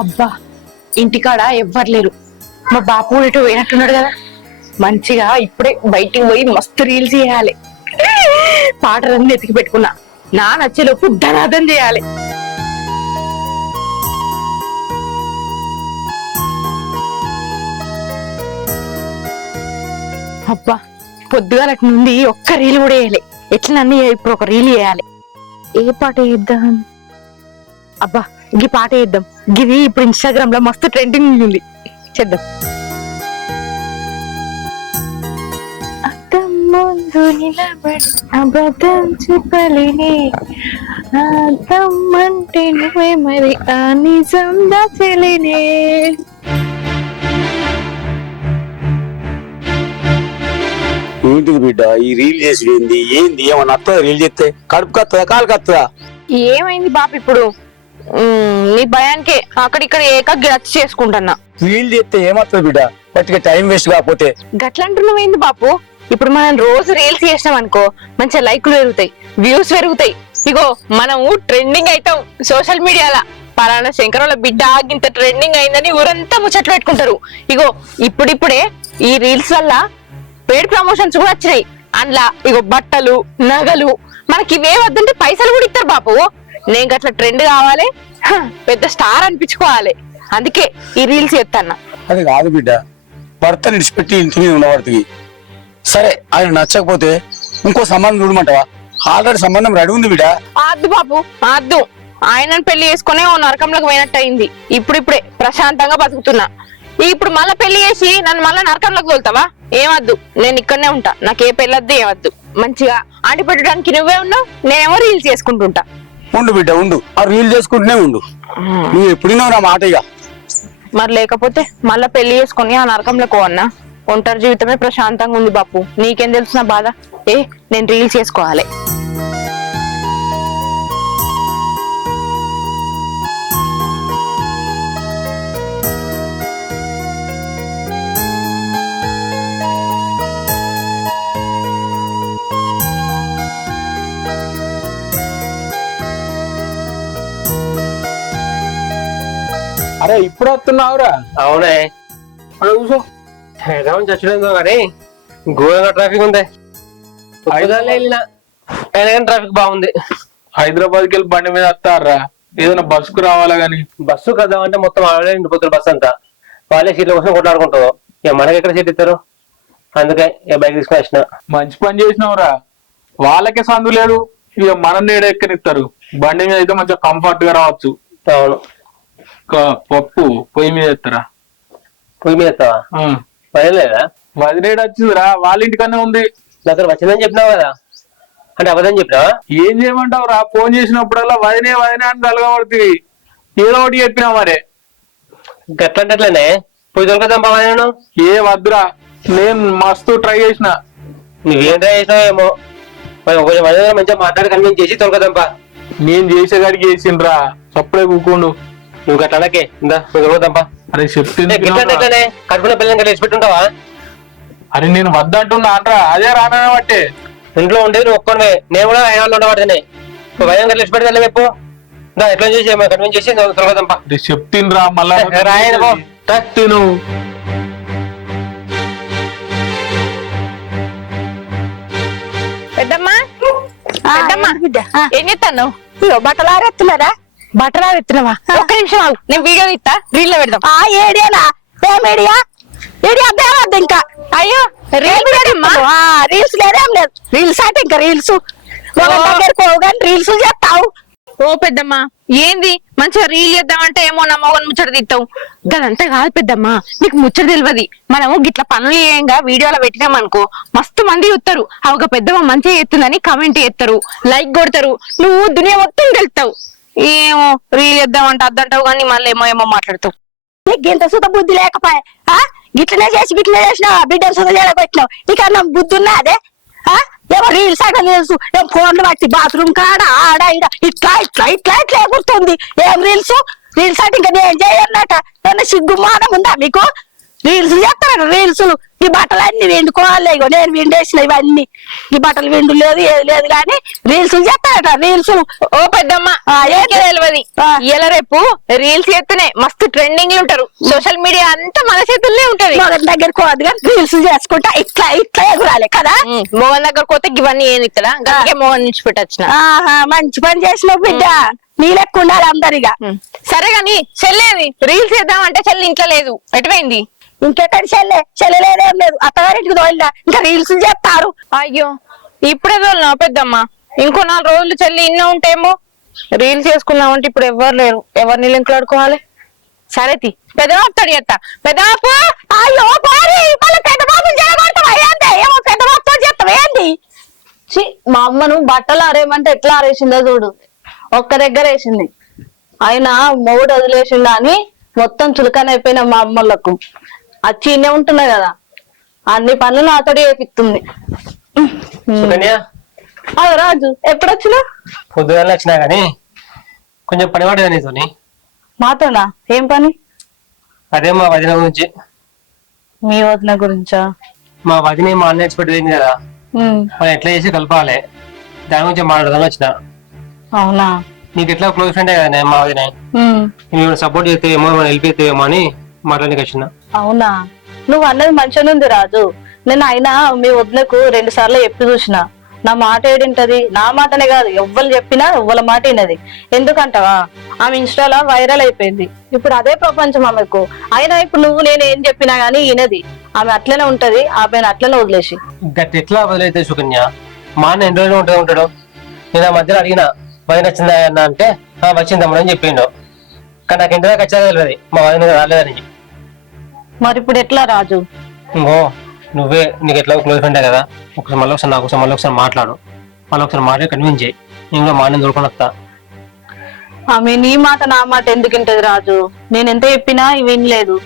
అబ్బా ఇంటికాడ ఎవ్వరు లేరు. మా బాపు ఇటు పోయినట్టున్నాడు కదా, మంచిగా ఇప్పుడే బయటికి పోయి మస్తు రీల్స్ చేయాలి. పాటలన్నీ ఎతికి పెట్టుకున్నా, నా నచ్చేలోపు ధనాదం చేయాలి. అబ్బా పొద్దుగాలటి నుండి ఒక్క రీల్ కూడా వేయాలి. ఎట్లా అన్ని ఇప్పుడు ఒక రీల్ వేయాలి. ఏ పాట వేద్దాం? అబ్బా గీ పాట వేద్దాం. గిది ఇప్పుడు ఇన్స్టాగ్రామ్ లో మస్తు ట్రెండింగ్ ఉంది, చేద్దాం. అద్దం ముందు నిలబడి అబద్ధం చెప్పలేనే, అద్దం అంటే నువ్వే మరి ఆ నిజం దాచలేనే. ఏంటిది బిడ్డ ఈ రీల్ చేసి ఏంది? ఏమన్నా అత్త రీల్ చేస్తే కడుపు కత్తదా కాలు కత్తదా? ఏమైంది బాపు ఇప్పుడు? నీ భయానికే అక్కడిక్కడ ఏకగ్గి రచ్చ చేసుకుంటున్నా. రీల్ చేస్తే ఏమవుతుంది బిడ్డ? గట్టిగా టైం వేస్ట్ కాకపోతే. గట్లంటున్నావేంది బాపు? ఇప్పుడు మనం రోజు రీల్స్ చేసినాం అనుకో, మంచిగా లైకులు పెరుగుతాయి, వ్యూస్ పెరుగుతాయి. ఇగో మనము ట్రెండింగ్ అవుతాం సోషల్ మీడియాలో. పలానా శంకరోళ్ళ బిడ్డ ఇంత ట్రెండింగ్ అయిందని ఊరంతా ముచ్చట్లు పెట్టుకుంటారు. ఇగో ఇప్పుడిప్పుడే ఈ రీల్స్ వల్ల పేడ్ ప్రమోషన్స్ కూడా వచ్చినాయి. అందులో ఇగో బట్టలు, నగలు, మనకి ఇవే వద్దంటే పైసలు కూడా ఇస్తారు బాపు. నేను అట్లా ట్రెండ్ కావాలి, పెద్ద స్టార్ అనిపించుకోవాలి, అందుకే ఈ రీల్స్ చేస్తాను. అది కాదు బిడ్డ, భర్త నిడిచిపెట్టి ఇంటి మీద ఉండబడుతుంది. సరే ఆయన నచ్చకపోతే ఇంకో సంబంధం చూడమంటావా? ఆల్రెడీ సంబంధం రెడీ ఉంది బిడ్డ. ఆద్దు బాపు ఆద్దు, ఆయనను పెళ్లి చేసుకునే ఓ నరకంలోకి పోయినట్టు అయింది. ఇప్పుడిప్పుడే ప్రశాంతంగా బతుకుతున్నా. ఇప్పుడు మళ్ళా పెళ్లి చేసి నన్ను మళ్ళా నరకంలోకి తోలుతావా? ఏమద్దు, నేను ఇక్కడనే ఉంటా. నాకు ఏ పెళ్ళొద్దు, ఏమద్దు. మంచిగా ఆంటి పెట్టడానికి నువ్వే ఉన్నావు, నేనేమో రీల్స్ చేసుకుంటుంటా. ఉండు బిడ్డ ఉండు, ఆ రీల్ చేసుకుంటూనే ఉండు. నువ్వు ఎప్పుడున్నావు నా మాట. ఇక మరి లేకపోతే మళ్ళా పెళ్లి చేసుకుని ఆ నరకంలోకి అన్నా. ఒంటరి జీవితమే ప్రశాంతంగా ఉంది బాపు. నీకేం తెలుసు నా బాధ? నేను రీల్స్ చేసుకోవాలి. అరే ఇప్పుడు వస్తున్నావురా? అవునే కూర్చో. హైదరాబాద్ చచ్చడంతో కానీ ఘోరంగా ట్రాఫిక్ ఉంది. వెళ్ళినా అయినా కానీ ట్రాఫిక్ బాగుంది. హైదరాబాద్కి వెళ్ళి బండి మీద వస్తారా? ఏదైనా బస్సుకు రావాలా గానీ? బస్సు కదా అంటే మొత్తం ఆల్రెడీ నిండిపోతుంది బస్సు అంతా. వాళ్ళే సీట్ల కోసం కొట్లాడుకుంటారు. ఇక మనకి ఎక్కడ సీట్ ఇస్తారు? అందుకే ఇక బైక్ తీసుకుని వచ్చిన. మంచి పని చేసినావురా. వాళ్ళకే సందు లేదు, ఇక మనం నేడ ఎక్కనిస్తారు. బండి మీద అయితే మంచిగా కంఫర్ట్ గా రావచ్చు. అవును. పప్పు పొయ్యి మీద ఎత్తారా? పొయ్యి మీద ఎత్తావా? పనిలేదా? వదిలేడు వచ్చిందిరా, వాళ్ళ ఇంటికన్నా ఉంది. నాకు వచ్చిందని చెప్పినావు కదా, అంటే అబద్ధం చెప్పినావా? ఏం చేయమంటావు రా? ఫోన్ చేసినప్పుడల్లా వదినే వదినే అని తలగబడుతుంది. ఏదో ఒకటి చెప్పినా మరే. గట్లంటే అట్లనే పోయి దొరకదాం బాగా. నేను ఏ వద్దురా, నేను మస్తు ట్రై చేసిన. నువ్వేం ట్రై చేసినావు ఏమో. కొంచెం మంచిగా మాట్లాడి కన్విన్స్ చేసి దొరకదాంపా. నేను చేసేగాడికి చేసిండ్రా, సప్పుడే కూకుండు. నువ్వు గట్లకే ఇందా దొరకదాంపా. అరే చెప్తుంది కడుపున పిల్లలు గట్ల పెట్టుంటావా? అరే నేను వద్దంటున్నా అంటారా? అదే రానా బట్టే ఇంట్లో ఉండేది నువ్వు ఒక్కడే. నేను కూడా హైదరాబాద్ ఉండబడుతున్నాయి. భయం గట్ల పెట్టి చెప్పు. ఎట్లా చేసి కన్విన్స్ చేసి దొరకదాంపా. చెప్తిన్రా మళ్ళా రాయను. పెద్దమ్మా పెద్దమ్మా ఏం చేస్తాను? బట్టలు ఆరెత్తున్నారా? బట్టలు ఆరెత్తున్నావా? ఒక్క నిమిషం ఆగు, నేను వీడియో ఇస్తా, రీల్ లో పెడదాం. ఏడియానా? ఏం ఏడియా? ఏడియా అద్దా ఇంకా? అయ్యో రీల్స్ లేదేం లేదు. రీల్స్ అంటే ఇంకా రీల్స్ దగ్గరకోగాని రీల్స్ చేస్తావు. ఓ పెద్దమ్మా ఏంది మంచిగా రీల్ చేద్దామంటే ఏమో నా మొగన్ ముచ్చట తీస్తావు. గదంతా కాదు పెద్దమ్మా, నీకు ముచ్చట తెలియదు. మనము గిట్ల పనులు ఏంగా వీడియోలో పెట్టినామనుకో మస్తు మంది చూస్తారు. ఒక పెద్దమ్మ మంచిగా చేస్తుందని కమెంట్ చేస్తారు, లైక్ కొడతారు, నువ్వు దునియా మొత్తం తెలుస్తావు. ఏమో రీల్ చేద్దామంటే అద్దంటావు కానీ మళ్ళీ ఏమో ఏమో మాట్లాడతావు. నీకు ఇంత సుత బుద్ధి లేకపోయా? గిట్లనే చేసినా బిడ్డను సుత చేయలేకొచ్చినావు. నీకన్నా బుద్ధి ఉన్నా అదే? ఏమో రీల్స్ అంటే తెలుసు, ఏం ఫోన్లు పట్టి బాత్రూమ్ కాడ ఆడ ఇడ ఇట్లా ఇట్లా ఇట్లా ఇట్లా ఎగురుతుంది. ఏం రీల్స్? రీల్స్ అంటే ఇంకా నేను చేయన్నట. ఏమన్నా సిగ్గు మానం ఉందా మీకు? రీల్స్ చేస్తారా? రీల్స్ ఈ బట్టలన్నీ విండుకోవాలి. ఇగో నేను విండేసిన ఇవన్నీ. ఈ బట్టలు విండు లేదు ఏది లేదు కానీ రీల్స్ చేస్తాడట. రీల్స్ ఓ పెద్దమ్మ తెలియదు ఇలా రేపు రీల్స్ చేస్తేనే మస్తు ట్రెండింగ్ లో ఉంటారు. సోషల్ మీడియా అంతా మన చేతుల్లోనే ఉంటది. మొగన్ దగ్గరికి పోదు కానీ రీల్స్ చేసుకుంటా ఇట్లా ఇట్లా ఎగురాలి కదా. మోహన్ దగ్గర పోతే ఇవన్నీ ఏం ఇస్తాడా గట్టిగా మోహన్ నుంచి పెట్టొచ్చిన. మంచి పని చేసినావు బిడ్డ. నీ లెక్క ఉండాలి అందరిగా. సరే గాని చెల్లేది రీల్స్ చేద్దాం అంటే చెల్లి ఇంట్లో లేదు, ఎటువైంది? ఇంకెక్కడి చెల్లెలేదేం లేదు. అత్తగారింటికి తోలినా ఇంకా రీల్స్ చేస్తారు. అయ్యో ఇప్పుడే తోలినా పెద్దమ్మ? ఇంకో 4 రోజులు చెల్లి ఇన్న ఉంటేమో రీల్స్ చేసుకుందామంటే ఇప్పుడు ఎవ్వరు లేరు. ఎవరిని లింకులాడుకోవాలి? సరే తి పెద్దబాబుతాడు చేస్తా. పెద్దబాబు అయ్యో పారి మళ్ళీ పెద్ద బాబు జరగొడతావా ఏంది? ఏమో పెద్ద బాబుతో చేస్తావు ఏంది? మా అమ్మను బట్టలు ఆరేయమంటే ఎట్లా ఆరేసిందో చూడు. ఒక్క దగ్గర వేసింది. ఆయన మొగుడు వదిలేసిండు అని మొత్తం చులకన అయిపోయిన మా అమ్మలకు. వచ్చి ఇన్నే ఉంటున్నాయి కదా, అన్ని పనులు నాతోటి చేపిస్తుంది. సుకన్య అదే రాజు ఎప్పుడు వచ్చినా? పొద్దుగానే వచ్చినా గానీ కొంచెం పని పడేది నీతోని. మాతోనా? ఏం పని? అదే మా వదిన గురించి. మీ వదిన గురించా? మా వదిన మా అన్న ఎక్స్పెక్ట్ అయింది కదా, మనం ఎట్లా చేసి కలపాలి దాని గురించి మాట్లాడదాని వచ్చిన. అవునా? నీకు ఎట్లా క్లోజ్ ఫ్రెండే కదా నేను మా వదిన. నువ్వు సపోర్ట్ చేస్తేమో మనం హెల్ప్ చేస్తేమో అని మాట్లాడడానికి వచ్చిన. అవునా? నువ్వు అన్నది మంచిగానే ఉంది రాజు. నేను అయినా మీ వదినకు 2 సార్లు చెప్పి చూసిన. నా మాట ఏడింటది. నా మాటనే కాదు, ఎవ్వరు చెప్పినా ఎవ్వల మాట వినది. ఎందుకంటవా? ఆమె ఇన్స్టాలో వైరల్ అయిపోయింది. ఇప్పుడు అదే ప్రపంచం ఆమెకు. అయినా ఇప్పుడు నువ్వు నేను ఏం చెప్పినా గానీ వినది. ఆమె అట్లనే ఉంటది. ఆమెను అట్లనే వదిలేసి. గట్టి ఎట్లా వదిలేతే సుకన్య? మా అన్న ఎన్ని రోజులు ఉంటాడు. నేను ఆ మధ్యలో అడిగిన వదిన వచ్చిందా అన్న అంటే వచ్చిందమ్మని అని చెప్పిండు. కానీ నాకు ఇంటి దాకా వచ్చాక తెలియదు మా వదిన రాలేదని. మరి ఇప్పుడు ఎట్లా రాజు? నువ్వే నీకు ఎట్లా క్లోజ్ ఫ్రెండే కదా, ఒకసారి మళ్ళీ ఒకసారి నాకు మళ్ళీ ఒకసారి మాట్లాడు. మళ్ళీ ఒకసారి మాట్లాడి కన్విన్స్ చేయి. నేను కూడా మా అన్న దొరుకుని వస్తా. ఆమె నీ మాట నా మాట ఎందుకు వింటది రాజు? నేను ఎంత చెప్పినా వినలేదు.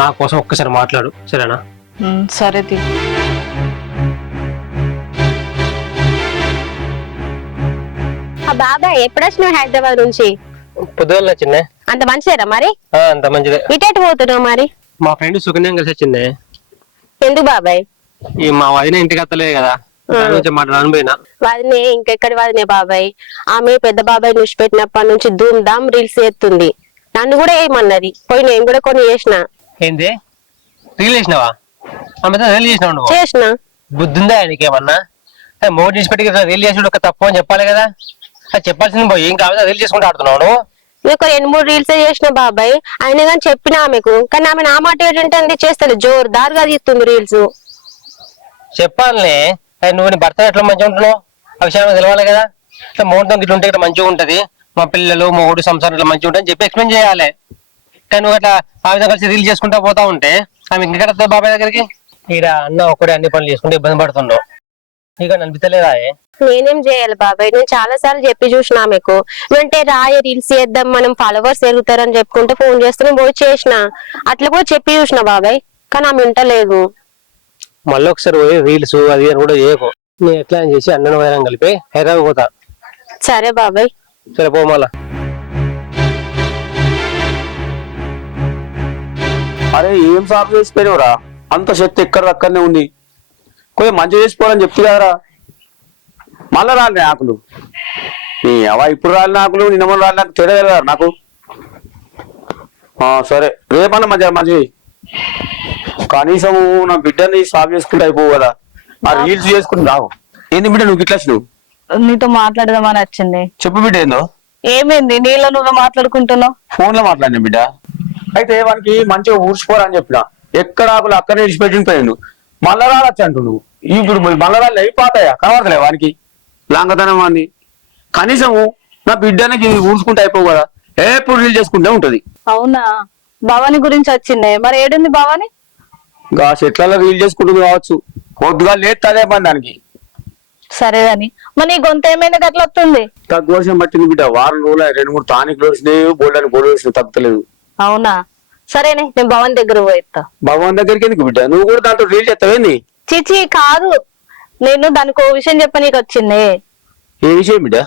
నా కోసం ఒక్కసారి మాట్లాడు సరేనా? సరే తీ. బాబాయ్ ఎప్పుడు వచ్చినావు హైదరాబాద్ నుంచి? పొద్దున్న వచ్చిందే. అంత మంచిదేరా మరి? అంత మంచిదే. ఇటెటు పోతున్నావు మరి? మా ఫ్రెండ్ సుకన్యం కలిసి వచ్చిందే. ఎందుకు బాబాయ్? ఈ మా వదిన ఇంటికి వస్తలేదు కదా, మాట్లాడని పోయినా. వాదినే ఇంకెక్కడి వాదినే బాబాయ్. ఆమె పెద్ద బాబాయ్ నుంచి పెట్టినప్పటి నుంచి ధూమ్ ధామ్ రీల్స్ చేస్తుంది. నన్ను కూడా ఏమన్నది. పోయి నేను కూడా కొన్ని చేసిన. ఏంది రీల్ చేసినావా? ఆమె రీల్ చేసినావు నువ్వు? చేసిన. బుద్ధి ఉందా నీకేమన్నా? మోడీ నుంచి పెట్టి రీల్ చేసి ఒక తప్పు అని చెప్పాలి కదా. అది చెప్పాల్సింది పోయి ఇంకా రీల్ చేసుకుంటూ ఆడుతున్నావు నువ్వు. నేను 2-3 రీల్స్ చేసిన బాబాయ్. అయినా కానీ చెప్పిన ఆమెకు. కానీ ఆమె నా మాట ఏంటంటే చేస్తుంది, జోరుదారుగా తీస్తుంది రీల్స్. చెప్పాలనే నువ్వు నీ భర్త ఎట్లా మంచిగా ఉంటున్నావు ఆ విషయం తెలవాలి కదా. ముహూర్తం ఇట్లా ఉంటే ఇట్లా మంచిగా ఉంటది, మా పిల్లలు మా ఊడి సంసారం ఇట్లా మంచిగా ఉంటుంది చెప్పి ఎక్స్ప్లెయిన్ చేయాలి. కానీ నువ్వు అట్లా ఆ విధంగా కలిసి రీల్ చేసుకుంటా పోతా ఉంటే ఆమె ఇంకెక్కడ వస్తుంది బాబాయ్ దగ్గరికి? ఈడ అన్న ఒక్కడే అన్ని పనులు చేసుకుంటే ఇబ్బంది పడుతున్నావు. ఇక అనిపిస్తలేదా? నేనేం చేయాలి బాబాయ్? నేను చాలా సార్లు చెప్పి చూసిన ఆమెకు. అంటే రాయ రీల్స్ చేద్దాం మనం ఫాలోవర్స్ పెరుగుతారని చెప్పుకుంటే ఫోన్ చేస్తే పోయి చేసిన. అట్లా కూడా చెప్పి చూసిన బాబాయ్. కానీ ఆమె వింటలేదు. మళ్ళీ ఒకసారి పోయి రీల్స్ అది అని కూడా చేయకు. నేను ఎట్లా చేసి అన్నను వైరం కలిపి హైదరాబాద్ పోతా. సరే బాబాయ్. సరే పో. మళ్ళా అరే ఏం సాగు చేసిపోయినవురా? అంత శక్తి ఎక్కడ అక్కడనే ఉంది. కొంచెం మంచిగా చేసిపోవాలని చెప్తే కదరా. మళ్ళా రాలిన ఆకులు ఇప్పుడు రాలిన ఆకులు నిన్న మొన్న రాలిన తేడా కదా నాకు. సరే రేపన్నా మంచిగా కనీసం నా బిడ్డని సాగు చేసుకుంటే అయిపోవు కదా. ఆ రీల్స్ చేసుకుని రావు. ఏంది బిడ్డ నువ్వు ఇట్లా నువ్వు? నీతో మాట్లాడదామని వచ్చింది. చెప్పు బిడ్డ ఏందో. ఏమైంది? నీళ్ళ నువ్వు మాట్లాడుకుంటున్నావు? ఫోన్ లో మాట్లాడినా బిడ్డ. అయితే వానికి మంచిగా ఊడ్చిపోరని చెప్పిన. ఎక్కడ ఆకులు అక్కడనే విడిచిపెట్టిపోయాడు. మళ్ళా రావచ్చు అంటు నువ్వు. ఇప్పుడు మళ్ళా రాళ్ళు అయిపోతాయా? కనబడతలే వానికి లాంగతనం అని. కనీసం నా బిడ్డనికి ఊడ్చుకుంటే అయిపోవు కదా. ఎప్పుడు రీల్ చేసుకుంటే ఉంటది. అవునా? భవాని గురించి వచ్చిందే. మరి ఏడుంది భవాని? ఇంకా చెట్లలో రీల్ చేసుకుంటుంది కావచ్చు. కొద్దిగా లేట్ అదే పని దానికి. సరే అని మరి నీ గొంత ఏమైనా గట్ల వస్తుంది? తక్కువ వర్షం పట్టింది బిడ్డ. వారం రోజులు 2-3 టానిక్లు వచ్చినాయి. బోల్డ్ వచ్చినాయి, తగ్గలేదు. అవునా? సరేనే నేను భవన్ దగ్గర పోయిస్తా. భగవాన్ దగ్గరికి ఎందుకు బిడ్డ? నువ్వు కూడా దాంతో రీల్ చేస్తావేంది? చిచి కాదు, నేను దానికి ఓ విషయం చెప్పనీకి వచ్చింది. ఏ విషయం బిడ్డ?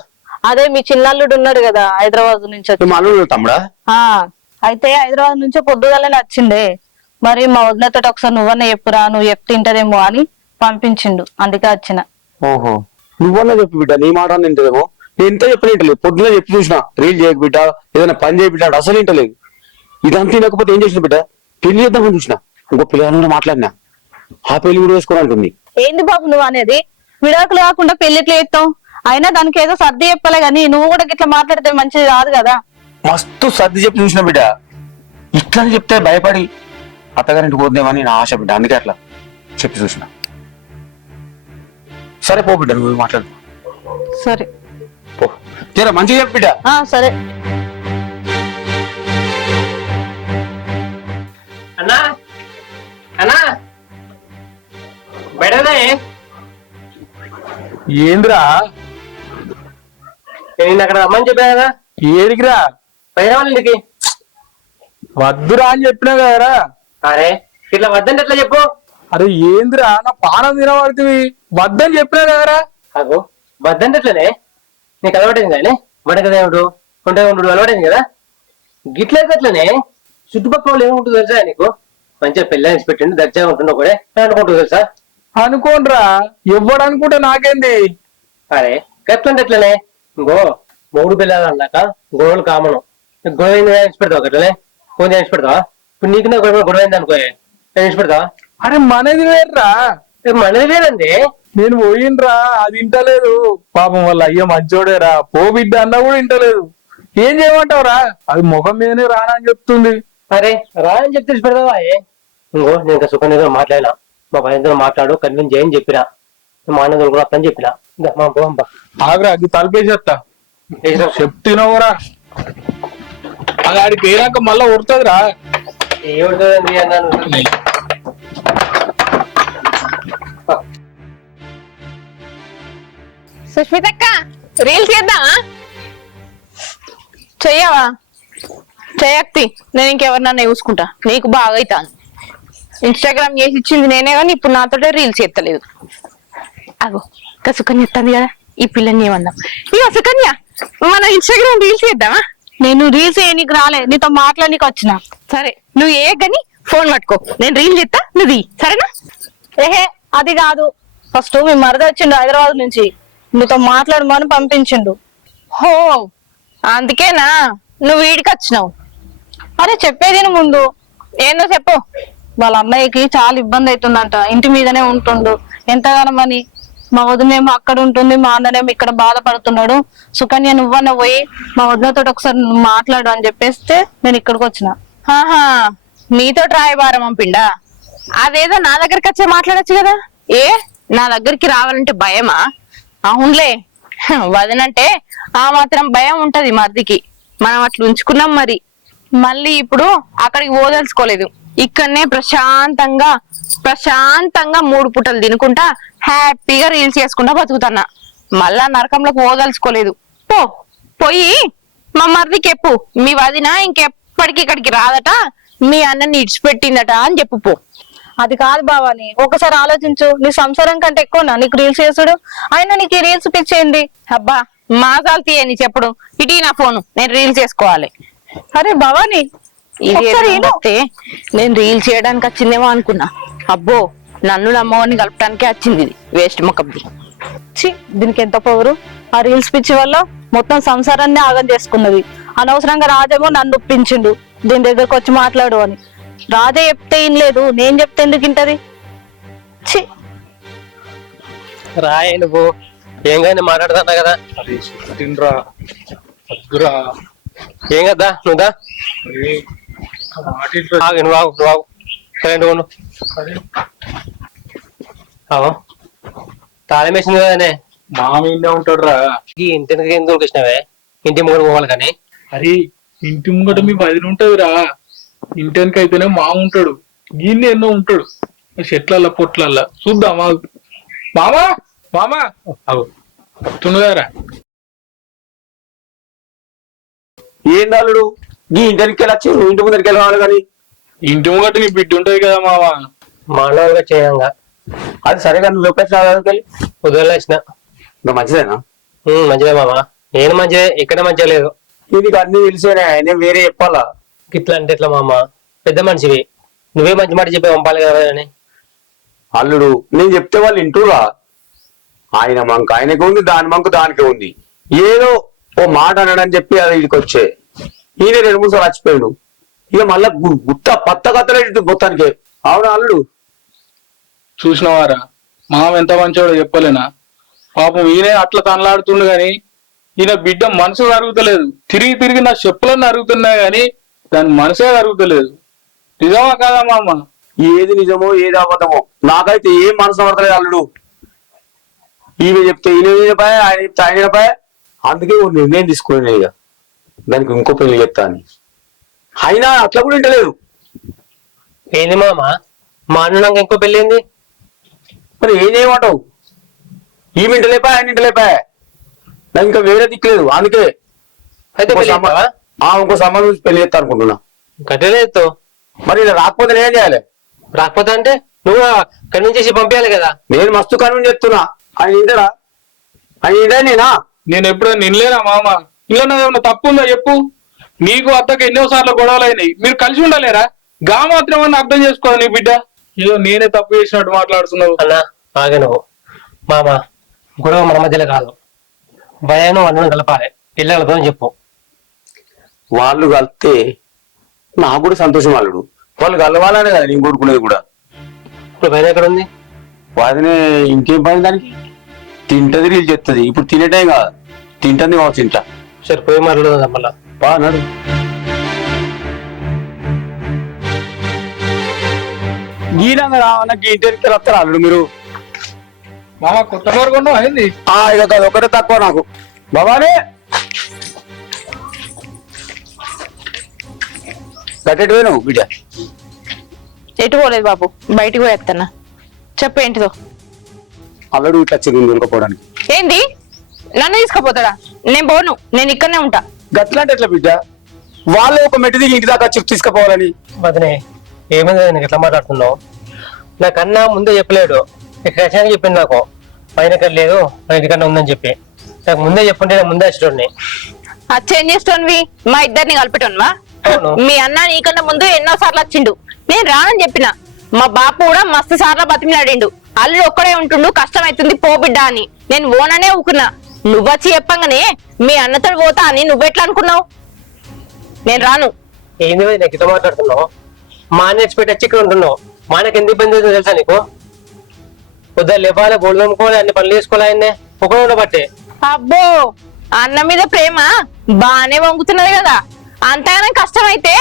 అదే మీ చిన్నల్లుడు ఉన్నాడు కదా హైదరాబాద్ నుంచి వచ్చి. మా అల్లుడు తమ్ముడా? అయితే హైదరాబాద్ నుంచి పొద్దుగాలనే వచ్చిండే. మరి మా వదినతో ఒకసారి నువ్వన్నా చెప్పురా, నువ్వు చెప్తే తింటదేమో అని పంపించిండు, అందుకే వచ్చిన. ఓహో, నువ్వన్నా చెప్పు బిడ్డ, నీ మాట తింటదేమో. నేను ఇంత చెప్పిన ఇంటలేదు. పొద్దున చెప్పి చూసిన, రీల్ చేయకు బిడ్డ, ఏదైనా పని చేయ బిడ్డ, అసలు ఇంటలేదు. ఇదంతా తినకపోతే ఏం చేసిన బిడ్డ, పెళ్లి చేద్దామని చూసిన. ఇంకో పిల్లలు మాట్లాడినా, ఆ పెళ్లి కూడా వేసుకొని అంటుంది. ఏంది బాబు నువ్వు అనేది? విడాకులు కాకుండా పెళ్లి ఎట్లా చేస్తావు? అయినా దానికి ఏదో సర్ది చెప్పాలి గానీ నువ్వు కూడా ఇట్లా మాట్లాడితే మంచిది కాదు కదా. మస్తు సర్ది చెప్పి చూసిన బిడ్డ. ఇట్లా చెప్తే భయపడి అత్తగారింటికి పోద్దామని నా ఆశ బిడ్డ, అందుకే అట్లా చెప్పి చూసిన. సరే పో బిడ్డ, నువ్వు మాట్లాడు. సరే పో, తీరా మంచిగా చెప్పు బిడ్డ. సరే. అన్నా అన్నా బెడదే ఏందిరా? నేను అక్కడ రమ్మని చెప్పా కదా, ఏడికిరా? పైన వాళ్ళ ఇంటికి. వద్దురా అని చెప్పినా కదరా. అరే ఇట్లా వద్దంటే ఎట్లా చెప్పు. అరే ఏందిరా, నా పానం తినబడుతుంది, వద్దని చెప్పినా కదరా. అగో వద్దంటే ఎట్లనే, నీకు అలవాటైంది కానీ మడకదేవుడు ఉండే ఉండు అలవాటైంది కదా. గిట్లయితే అట్లనే చుట్టుపక్కల వాళ్ళు ఏముంటుంది తెలుసా నీకు? మంచిగా పెళ్ళి పెట్టిండు, దర్జా ఉంటుండో కూడా అనుకుంటుంది తెలుసా? అనుకోనరా, ఎవ్వడు అనుకుంటే నాకేంది. అరే ఎట్లంటే ఎట్లనే, ఇంకో మూడు పిల్లలు అన్నాక గొడవలు కామను. గొడవ చేసి పెడతావు అట్లనే, ఫోన్ చేసి పెడతావా? ఇప్పుడు నీకు నా గొడవ అయింది అనుకో, చేసి పెడతావా? అరే మనది వేర్రా. మనది వేరండి. నేను పోయినరా, అది ఇంటలేదు. పాపం వాళ్ళ అయ్య మంచోడేరా, పో బిడ్డ అన్నా కూడా ఇంటలేదు. ఏం చేయమంటావురా? అది ముఖం మీదనే రానా అని చెప్తుంది. అరే రా అని చెప్తే పెడతావా? ఇంకో నేను ఇంకా సుఖంగా మాట్లాడినా, మా పైన మాట్లాడు కన్విన్స్ చేయని చెప్పినా, మా అన్నది కూడా అత్తని చెప్పినా. మా పోంప ఆగ్రా, అది తలపేసేస్తా. చెప్తున్నావురా, అది ఆడికి వేరాక మళ్ళా ఉడుతుందిరా. ఏముంటుందండి అన్నాను. సుష్మితక్క, రీల్స్ చేద్దామా? చెయ్యవా? చేయక్తి, నేను ఇంకెవరినన్నా చూసుకుంటా, నీకు బాగా అవుతాను. ఇన్స్టాగ్రామ్ చేసి ఇచ్చింది నేనే కానీ ఇప్పుడు నాతోటే రీల్స్ ఎత్తలేదు. అగో ఇంకా సుకన్య ఎత్తాను కదా, ఈ పిల్లని ఏమన్నాం. ఇక సుకన్య, మనం ఇన్స్టాగ్రామ్ రీల్స్ చేద్దామా? నేను రీల్స్ నీకు రాలే, నీతో మాట్లాడనీకి వచ్చిన. సరే నువ్వు ఏ గని ఫోన్ పట్టుకో, నేను రీల్ చేస్తా, నువ్వు సరేనా? ఏహే అది కాదు, ఫస్ట్ మీ మరద వచ్చిండు హైదరాబాద్ నుంచి, నీతో మాట్లాడమని పంపించిండు. హో అందుకేనా నువ్వు వీడికి వచ్చినావు? అరే చెప్పేది ముందు. ఏందో చెప్పు. వాళ్ళ అమ్మాయికి చాలా ఇబ్బంది అవుతుందంట, ఇంటి మీదనే ఉంటుండు ఎంతగానం అని. మా వదినేమో అక్కడ ఉంటుంది, మా అన్ననేమో ఇక్కడ బాధపడుతున్నాడు. సుకన్య నువ్వన్న పోయి మా వదినతో ఒకసారి మాట్లాడు అని చెప్పేస్తే నేను ఇక్కడికి వచ్చిన. ఆహా, మీతో రాయబారం పంపిండా? అదేదో నా దగ్గరికి వచ్చే మాట్లాడచ్చు కదా. ఏ నా దగ్గరికి రావాలంటే భయమా? అవునులే, వదనంటే ఆ మాత్రం భయం ఉంటది మర్దికి, మనం అట్లా ఉంచుకున్నాం. మరి మళ్ళీ ఇప్పుడు అక్కడికి పోదలుచుకోలేదు, ఇక్కడనే ప్రశాంతంగా 3 పూటలు తినుకుంటా హ్యాపీగా రీల్స్ చేసుకుంటా బతుకుతున్నా. మళ్ళా నరకంలోకి పోదలుచుకోలేదు. పోయి మా మర్దికి చెప్పు, మీ వదిన ఇంకెప్పటికి ఇక్కడికి రాదట, మీ అన్నని ఇడిచిపెట్టిందట అని చెప్పు పో. అది కాదు బావాని, ఒకసారి ఆలోచించు. నీ సంసారం కంటే ఎక్కువనా నీకు రీల్స్ చేసుడు? అయినా నీకు ఈ రీల్స్ పిచ్చేయండి. అబ్బా మాసాలు తీయని చెప్పుడు, ఇటీ నా ఫోను, నేను రీల్స్ చేసుకోవాలి. అరే భవాని, నేను రీల్స్ చేయడానికి వచ్చిందేమో అనుకున్నా. అబ్బో నన్ను నమ్మవాడిని కలపడానికే వచ్చింది ఇది వేస్ట్ మొక్కది. దీనికి ఎంత పొగరు! ఆ రీల్స్ పిచ్చి వల్ల మొత్తం సంసారాన్ని ఆగం చేసుకున్నది. అనవసరంగా రాజేమో నన్ను ఒప్పించిండు దీని దగ్గరకు వచ్చి మాట్లాడు అని. రాజే చెప్తే ఏం లేదు, నేను చెప్తే ఎందుకు ఇంటది? రాయ నువ్వు ఏం కానీ మాట్లాడుతున్నా కదా. తినరా, వద్దురా. ఏం కదా నువ్వుదా, నువ్వు తాళం వేసింది కదనే. మామ ఇండే ఉంటాడు రా. ఈ ఇంటికి ఎందుకు దొరికిచ్చినావే? ఇంటి ముంగడు పోవాలి కానీ. అరే ఇంటి ముంగట మీ వదిన ఉంటదిరా, ఇంటికి అయితేనే మామ ఉంటాడు, గిన్నె ఎన్నో ఉంటాడు చెట్లల్లా పొట్లల్లా. చూద్దాం మామా మామా వస్తుండగారా. ఏం దాలుడు నీ ఇంటికి వెళ్ళొచ్చి నువ్వు ఇంటి ముందరికి వెళ్ళవాలి కానీ. ఇంటి ముంగట నీ బిడ్డ ఉంటది కదా మామా. మానవులుగా చేయంగా అది సరే కానీ నువ్వు ఎప్పుడైనా ఉదయం ఇంకా మంచిదేనా? మంచిదే మామా, నేను మంచిదే, ఇక్కడ మంచిగా లేదు. నీకు అన్ని తెలిసేనా, నేను వేరే చెప్పాలా? ఇట్లా అంటే ఎట్లా మామ, పెద్ద మనిషివి, నువ్వే మంచి మాట చెప్పి పంపాలి కదా అని. అల్లుడు నేను చెప్తే వాళ్ళు వింటురా. ఆయన మంకు ఆయనకే ఉంది, దాని మంకు దానికే ఉంది. ఏదో ఓ మాట అనడని చెప్పి అది ఇదికి వచ్చే ఈయన 2-3 సార్లు చచ్చిపోయాడు. ఇక మళ్ళా గుత్త పత్త కత్తలేదు మొత్తానికి. అవునా అల్లుడు? చూసినవారా మామ ఎంత మంచోడో చెప్పలేనా? పాపం ఈయనే అట్లా తనలాడుతుండు గాని ఈయన బిడ్డ మనసు అరుగుతలేదు. తిరిగి తిరిగి నా చెప్పులన్నీ అరుగుతున్నాయి గాని దాని మనసే అరుగుతలేదు. నిజమా కాదా మామ? ఏది నిజమో ఏది అబద్ధమో నాకైతే ఏం మనసు పడతలేదు అల్లుడు. ఈమె చెప్తే ఈయన వినపాయ, ఆయన చెప్తే ఆయన వినపాయ. అందుకే ఓ నిర్ణయం తీసుకునే ఇక దానికి ఇంకో పెళ్లి చెప్తాను. అయినా అట్లా కూడా వింటలేదు. ఏంది మామ, మా అన్న నాకు ఇంకో పెళ్ళి ఏంది? మరి ఏం చేయమంటావు? ఈమె ఇంటలేపాయ, ఆయన ఇంటలేపాయ. నాకు ఇంకా వేరే దిక్కులేదు. అందుకే అయితే పెళ్లి చేస్తావా? ఇంకో సంబంధం చూసి పెళ్లి చేస్తా అనుకుంటున్నా. కట్టలేదు. మరి ఇలా రాకపోతే నేనేం చేయాలి? రాకపోతే అంటే నువ్వు కన్విన్స్ చేసి పంపించాలి కదా. నేను మస్తు కన్విన్స్ చెప్తున్నా. ఆయన ఇంటరా? ఆయన ఇంటా నేనా? నేను ఎప్పుడైనా నిన్లేనా మామ? ఇలా ఏమన్నా తప్పు ఉందా చెప్పు. నీకు అత్తకి ఎన్నోసార్లు గొడవలు అయినాయి, మీరు కలిసి ఉండలేరా? గా మాత్రం అర్థం చేసుకోవాలి నీ బిడ్డ. ఏదో నేనే తప్పు చేసినట్టు మాట్లాడుతున్నావు. అన్నా ఆగే నువ్వు. మామ గొడవ మన మధ్యలో కాదు, భయాను అన్నం కలపాలి. ఇళ్ళ కలపదని చెప్పు. వాళ్ళు కలిస్తే నాకు కూడా సంతోషం అల్లుడు. వాళ్ళు కలవాలనే కదా నేను కోరుకునేది కూడా. ఇప్పుడు భయం ఎక్కడ ఉంది? వాదినే ఇంకేం పని దానికి? తింటది రీల్ చెప్తుంది. ఇప్పుడు తినే టైం కాదు, తింటుంది కావచ్చు ఇంట్లో. సరే పోయి మాట్లాడదా మళ్ళా. నడు. గీరంగా రావడానికి ఇంటికి వస్తారా అల్లుడు మీరు? మామ కొత్త కారు కొన్నావు అయింది. ఇక అది ఒకటే తక్కువ నాకు. బాబానే కట్టెటు పోయినావు బిడ్డ? ఎటు పోలేదు బాబు, బయటికి పోయి ఎత్తన్నా. చెప్పు ఏంటిదో. అల్లుడు ఇట్లా వచ్చింది దొరకపోవడానికి. ఏంది? నన్ను తీసుకుపోతాడా? నేను పోను, నేను ఇక్కడనే ఉంటా. గట్లంటే ఎట్లా బిడ్డ? వాళ్ళే ఒక మెట్టి దిగి ఇంటి దాకా చెప్పి తీసుకుపోవాలని. వదినే ఏమైంది నీకు ఎట్లా మాట్లాడుతున్నావు? నాకన్నా ముందే చెప్పలేడు. ఇక్కడ వచ్చాయని చెప్పింది నాకు. పైన ఇక్కడ లేదు, నా ఇంటికన్నా ఉందని చెప్పి. నాకు ముందే చెప్పుంటే నేను ముందే వచ్చేటోడిని. అది చేంజ్ చేస్తోన్వి మా ఇద్దరిని కలిపెట్టోన్వా? అవును. మీ అన్న నీకన్నా ముందు ఎన్నో సార్లు వచ్చిండు, నేను రానని చెప్పిన. మా బాపు కూడా మస్తు సార్లు బతిమిలాడిండు. అల్లుడు ఒక్కడే ఉంటుండు, కష్టం అవుతుంది పో బిడ్డ అని. నేను ఓననే ఊకున్నా. నువ్వొచ్చి చెప్పంగానే మీ అన్నతో పోతా అని నువ్వెట్లా అనుకున్నావు? నేను రాను. ఏంది నాకు ఇట్లా మాట్లాడుతున్నావు? మా అన్న ఎక్స్పెక్ట్ వచ్చి ఇక్కడ ఉంటున్నావు. మా అన్నకి ఎందుకు ఇబ్బంది అవుతుందో తెలుసా నీకు? పొద్దున్న లేపాలి, బోర్డు తోముకోవాలి, అన్ని పనులు చేసుకోవాలి. ఆయన్నే ఒకడు ఉండబట్టే. అబ్బో, అన్న మీద ప్రేమ బానే వంగుతున్నది కదా. అంతగానే కష్టం అయితే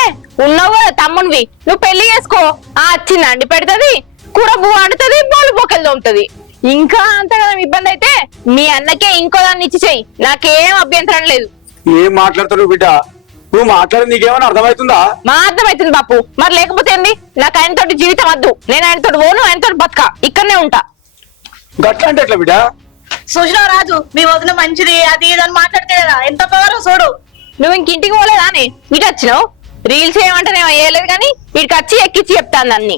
ఉన్నావు కదా తమ్మునివి, నువ్వు పెళ్లి చేసుకో. వచ్చింది అండి పెడుతుంది, కూర బువ్వ వండుతుంది, బోలు బొక్కలు తోముతుంది. ఇంకా అంతగానం ఇబ్బంది అయితే మీ అన్నకే ఇంకో దాన్ని ఇచ్చి చెయ్యి, నాకేం అభ్యంతరం లేదు. ఏం మాట్లాడుతున్నావు బిడ్డ? నువ్వు మాట్లాడి నీకేమైనా అర్థమవుతుందా? మా అర్థమవుతుంది బాపు. మరి లేకపోతే ఏంది? నాకు ఆయనతోటి జీవితం వద్దు. నేను ఆయనతోటి పోను, ఆయనతోటి బతక, ఇక్కడనే ఉంటా. గట్లంటే ఎట్లా బిడ్డ? చూసినావు రాజు, మీ వదిన మంచిది అది ఇదని మాట్లాడితే కదా ఎంత పవరో చూడు. నువ్వు ఇంక ఇంటికి పోలేదా అని ఇటు వచ్చినావు? రీల్స్ ఏమంటానేమో వేయలేదు కానీ వీడికి వచ్చి ఎక్కిచ్చి చెప్తాను అన్ని.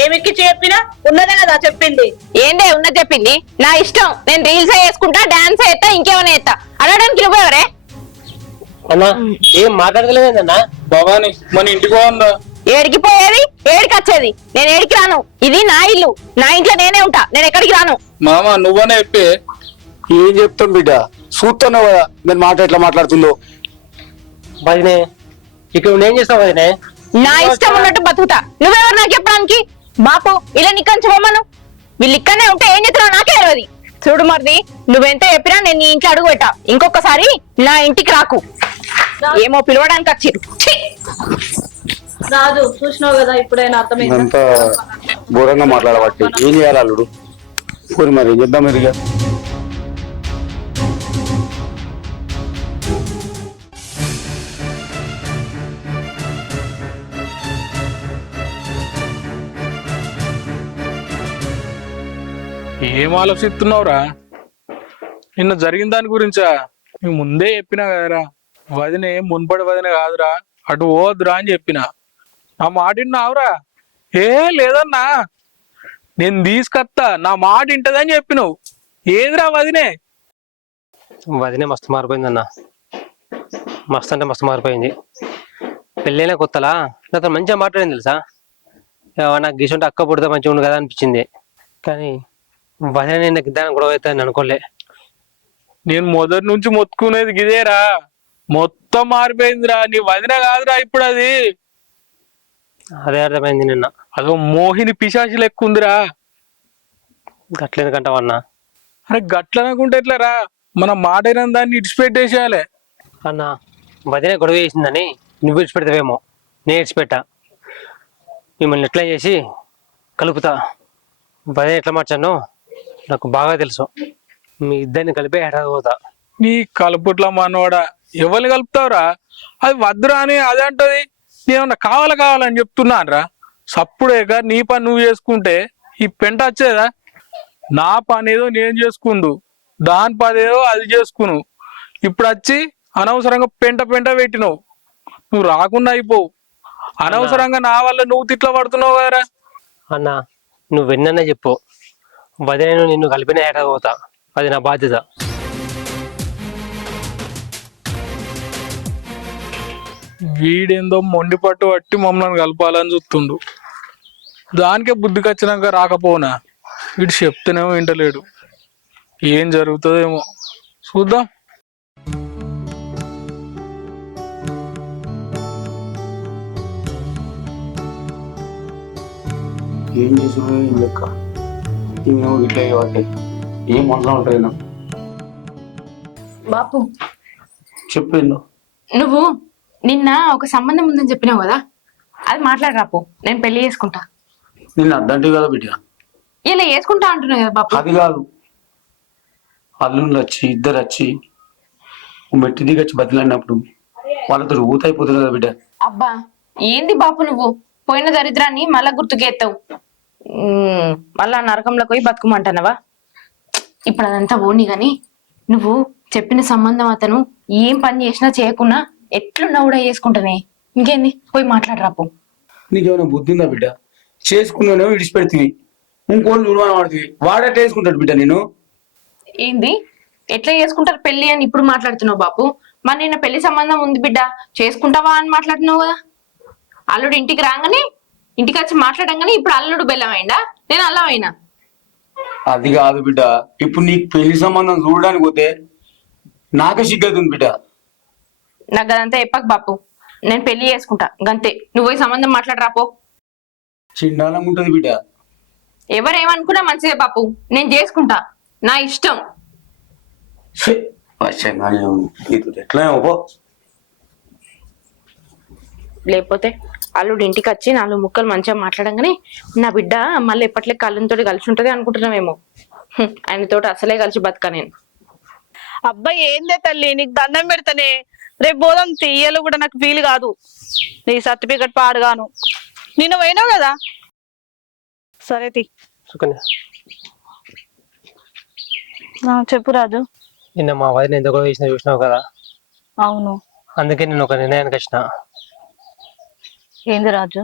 ఏమిక్కి చెప్పినా ఉన్నదే కదా చెప్పింది. ఏందే ఉన్నది చెప్పింది? నా ఇష్టం, నేను రీల్స్ వేసుకుంటా, డాన్స్ వేస్తా, ఇంకేమైనా వేస్తా. అడగడానికి నువ్వెవరే? అన్నా ఏం మాట్లాడగలేదన్నా? బాబాని మన ఇంటికి పోందా? ఏడికి పోయేది, ఏడికి వచ్చేది? నేను ఏడికి రాను. ఇది నా ఇల్లు, నా ఇంట్లో నేనే ఉంటా, నేను ఎక్కడికి రాను. మామ నువ్వనే చెప్పే. ఏం చెప్తాం బిడ్డ? చూస్తున్నావు కదా నేను మాట ఎట్లా మాట్లాడుతుందో. వదినే ఇక్కడ నువ్వేం చేస్తావు వదినే? నా ఇష్టం ఉన్నట్టు బతుకుతా. నువ్వెవరు నాకు చెప్పడానికి? బాపు ఇలా నిక్కంచి పోమ్మను. వీళ్ళు ఇక్కడనే ఉంటే ఏం చేస్తున్నావు నాకే తెలియదు. చూడు మరిది, నువ్వెంత చెప్పినా నేను నీ ఇంట్లో అడుగు పెట్టా. ఇంకొకసారి నా ఇంటికి రాకు. ఏమో పిలవడానికి వచ్చిరు. రాజు చూసినావు కదా ఇప్పుడైనా అర్థమైంది. అంత ఘోరంగా మాట్లాడబట్టి ఏం చేయాలి అల్లుడు? పోనీ మరి ఏం చేద్దాం మీరు? ఏం ఆలోచిస్తున్నావురా? నిన్న జరిగిన దాని గురించా? నువ్వు ముందే చెప్పినా కదరా, వదినే మున్పడి వదిన కాదురా, అటు పోద్దురా అని చెప్పిన. నా మాట విన్నావురా? ఏ లేదన్నా, నేను తీసుకొస్తా, నా మాట వింటదని చెప్పినావు. ఏదిరా వదినే? వదినే మస్తు మారిపోయిందన్న. మస్తు అంటే మస్తు మారిపోయింది. పెళ్ళైన కొత్తలా నాతో మంచిగా మాట్లాడింది తెలుసా. నాకు గిసంటే అక్క పుడితే మంచిగా ఉండు కదా అనిపించింది. కానీ వదిన నాకు ఇద్దానికి గొడవ అవుతుందని అనుకోలే. నేను మొదటి నుంచి మొత్తుకునేది గిదేరా, మొత్తం మారిపోయిందిరా. నీ వదిన కాదురా ఇప్పుడు అది. అదే అర్థమైంది నిన్న. అదో మోహిని పిశాచి లెక్క ఉందిరా. గట్లెందుకంటావన్నా? అరే గట్లనుకుంటే ఎట్లరా, మన మాట అయిన దాన్ని ఇడిచిపెట్టేసేయాలి. అన్న వదిన గొడవ చేసిందని నువ్వు విడిచిపెడతావేమో, నేను విడిచిపెట్టా. మిమ్మల్ని ఎట్లా చేసి కలుపుతా. వదిన ఎట్లా మార్చానో నాకు బాగా తెలుసు. మీ ఇద్దరిని కలిపే హెడపోతా. నీ కలుపుట్ల మనోడా, ఎవరిని కలుపుతావురా? అది వద్దురా అని అదే అంటది. నేమన్నా కావాలని చెప్తున్నాను రా. సప్పుడేక నీ పని నువ్వు చేసుకుంటే ఈ పెంట వచ్చేదా? నా పని ఏదో నేను చేసుకుండు, దాని పని ఏదో అది చేసుకును. ఇప్పుడు వచ్చి అనవసరంగా పెంట పెట్టినావు. నువ్వు రాకుండా అయిపోవు. అనవసరంగా నా వల్ల నువ్వు తిట్ల పడుతున్నావు కదరా. అన్న నువ్వు విన్నా చెప్పు, వదిన నిన్ను కలిపిన హెడపోతా. అది నా బాధ్యత. వీడేందో మొండి పట్టు పట్టి మమ్మల్ని కలపాలని చూస్తుండు. దానికే బుద్ధికి వచ్చినాక రాకపోనా, వీడు చెప్తేనేమో వింటలేడు. ఏం జరుగుతుందేమో చూద్దాం. ఏం చేసాడు ఏం లెక్క, ఏమో ఇట్లా పట్టాయి. ఏం వంటలు ఉంటాయి నాకు బాపు చెప్పిండు. నువ్వు నిన్న ఒక సంబంధం ఉందని చెప్పినావు కదా, అది మాట్లాడరాపో, నేను పెళ్లి చేసుకుంటా. నిన్ను అద్దంటే కదా బిడ్డ, ఇలా చేసుకుంటా అంటున్నావు కదా బాపు. అది కాదు, అల్లుళ్ళు వచ్చి ఇద్దరు వచ్చి మెట్టి దిగచ్చి బతిలాడినప్పుడు వాళ్ళతో ఊతైపోతుంది కదా బిడ్డ. అబ్బా ఏంది బాపు నువ్వు, పోయిన దరిద్రాన్ని మళ్ళా గుర్తుకేస్తావు. మళ్ళా నరకంలోకి పోయి బతుకమంటున్నావా? ఇప్పుడు అదంతా ఓని గాని, నువ్వు చెప్పిన సంబంధం అతను ఏం పని చేసినా చేయకున్నా ఎట్లున్నా కూడా చేసుకుంటానే. ఇంకేంది, పోయి మాట్లాడరాపో. నీకేమైనా బుద్ధి ఉందా బిడ్డ? చేసుకున్నానేమో విడిచిపెడుతుంది, ఇంకోళ్ళు చూడమని వాడుతుంది. వాడేట వేసుకుంటాడు బిడ్డ నేను. ఏంది ఎట్లా చేసుకుంటారు పెళ్లి అని ఇప్పుడు మాట్లాడుతున్నావు బాపు? మరి నిన్న పెళ్లి సంబంధం ఉంది బిడ్డ, చేసుకుంటావా అని మాట్లాడుతున్నావు కదా. అల్లుడు ఇంటికి రాగానే, ఇంటికి వచ్చి మాట్లాడంగానే ఇప్పుడు అల్లుడు బెల్లమైందా, నేను అల్లమైనా? అది కాదు బిడ్డ, ఇప్పుడు నీకు పెళ్లి సంబంధం చూడడానికి పోతే నాకే సిగ్గవుతుంది బిడ్డ. నాకు అదంతా చెప్పకు బాపు, నేను పెళ్లి చేసుకుంటా గంతే. నువ్వు ఈ సంబంధం మాట్లాడరాపో. చిండాలంగా ఉంటది బిడ్డ. ఎవరేమనుకున్నా మంచిదే బాపు, నేను చేసుకుంటా, నా ఇష్టం. ఎట్లా పో. లేకపోతే అల్లుడు ఇంటికి వచ్చి 4 ముక్కలు మంచిగా మాట్లాడంగానే నా బిడ్డ మళ్ళీ ఎప్పట్లే కళ్ళతో కలిసి ఉంటది అనుకుంటున్నామేమో. ఆయనతోటి అసలే కలిసి బతక నేను. అబ్బాయి ఏందే తల్లి, నీకు దండం పెడతానే. రేపు బోధం తీయలు కూడా నాకు వీలు కాదు. నీ సర్టిఫికెట్ పాడుగాను. నిన్ను పోయినావు కదా, సరే తీ. సుకన్య, చెప్పు రాజు. నిన్న మా వదిన ఎంత గొడవ చేసినా చూసినావు కదా. అవును. అందుకే నేను ఒక నిర్ణయానికి వచ్చిన. ఏంది రాజు?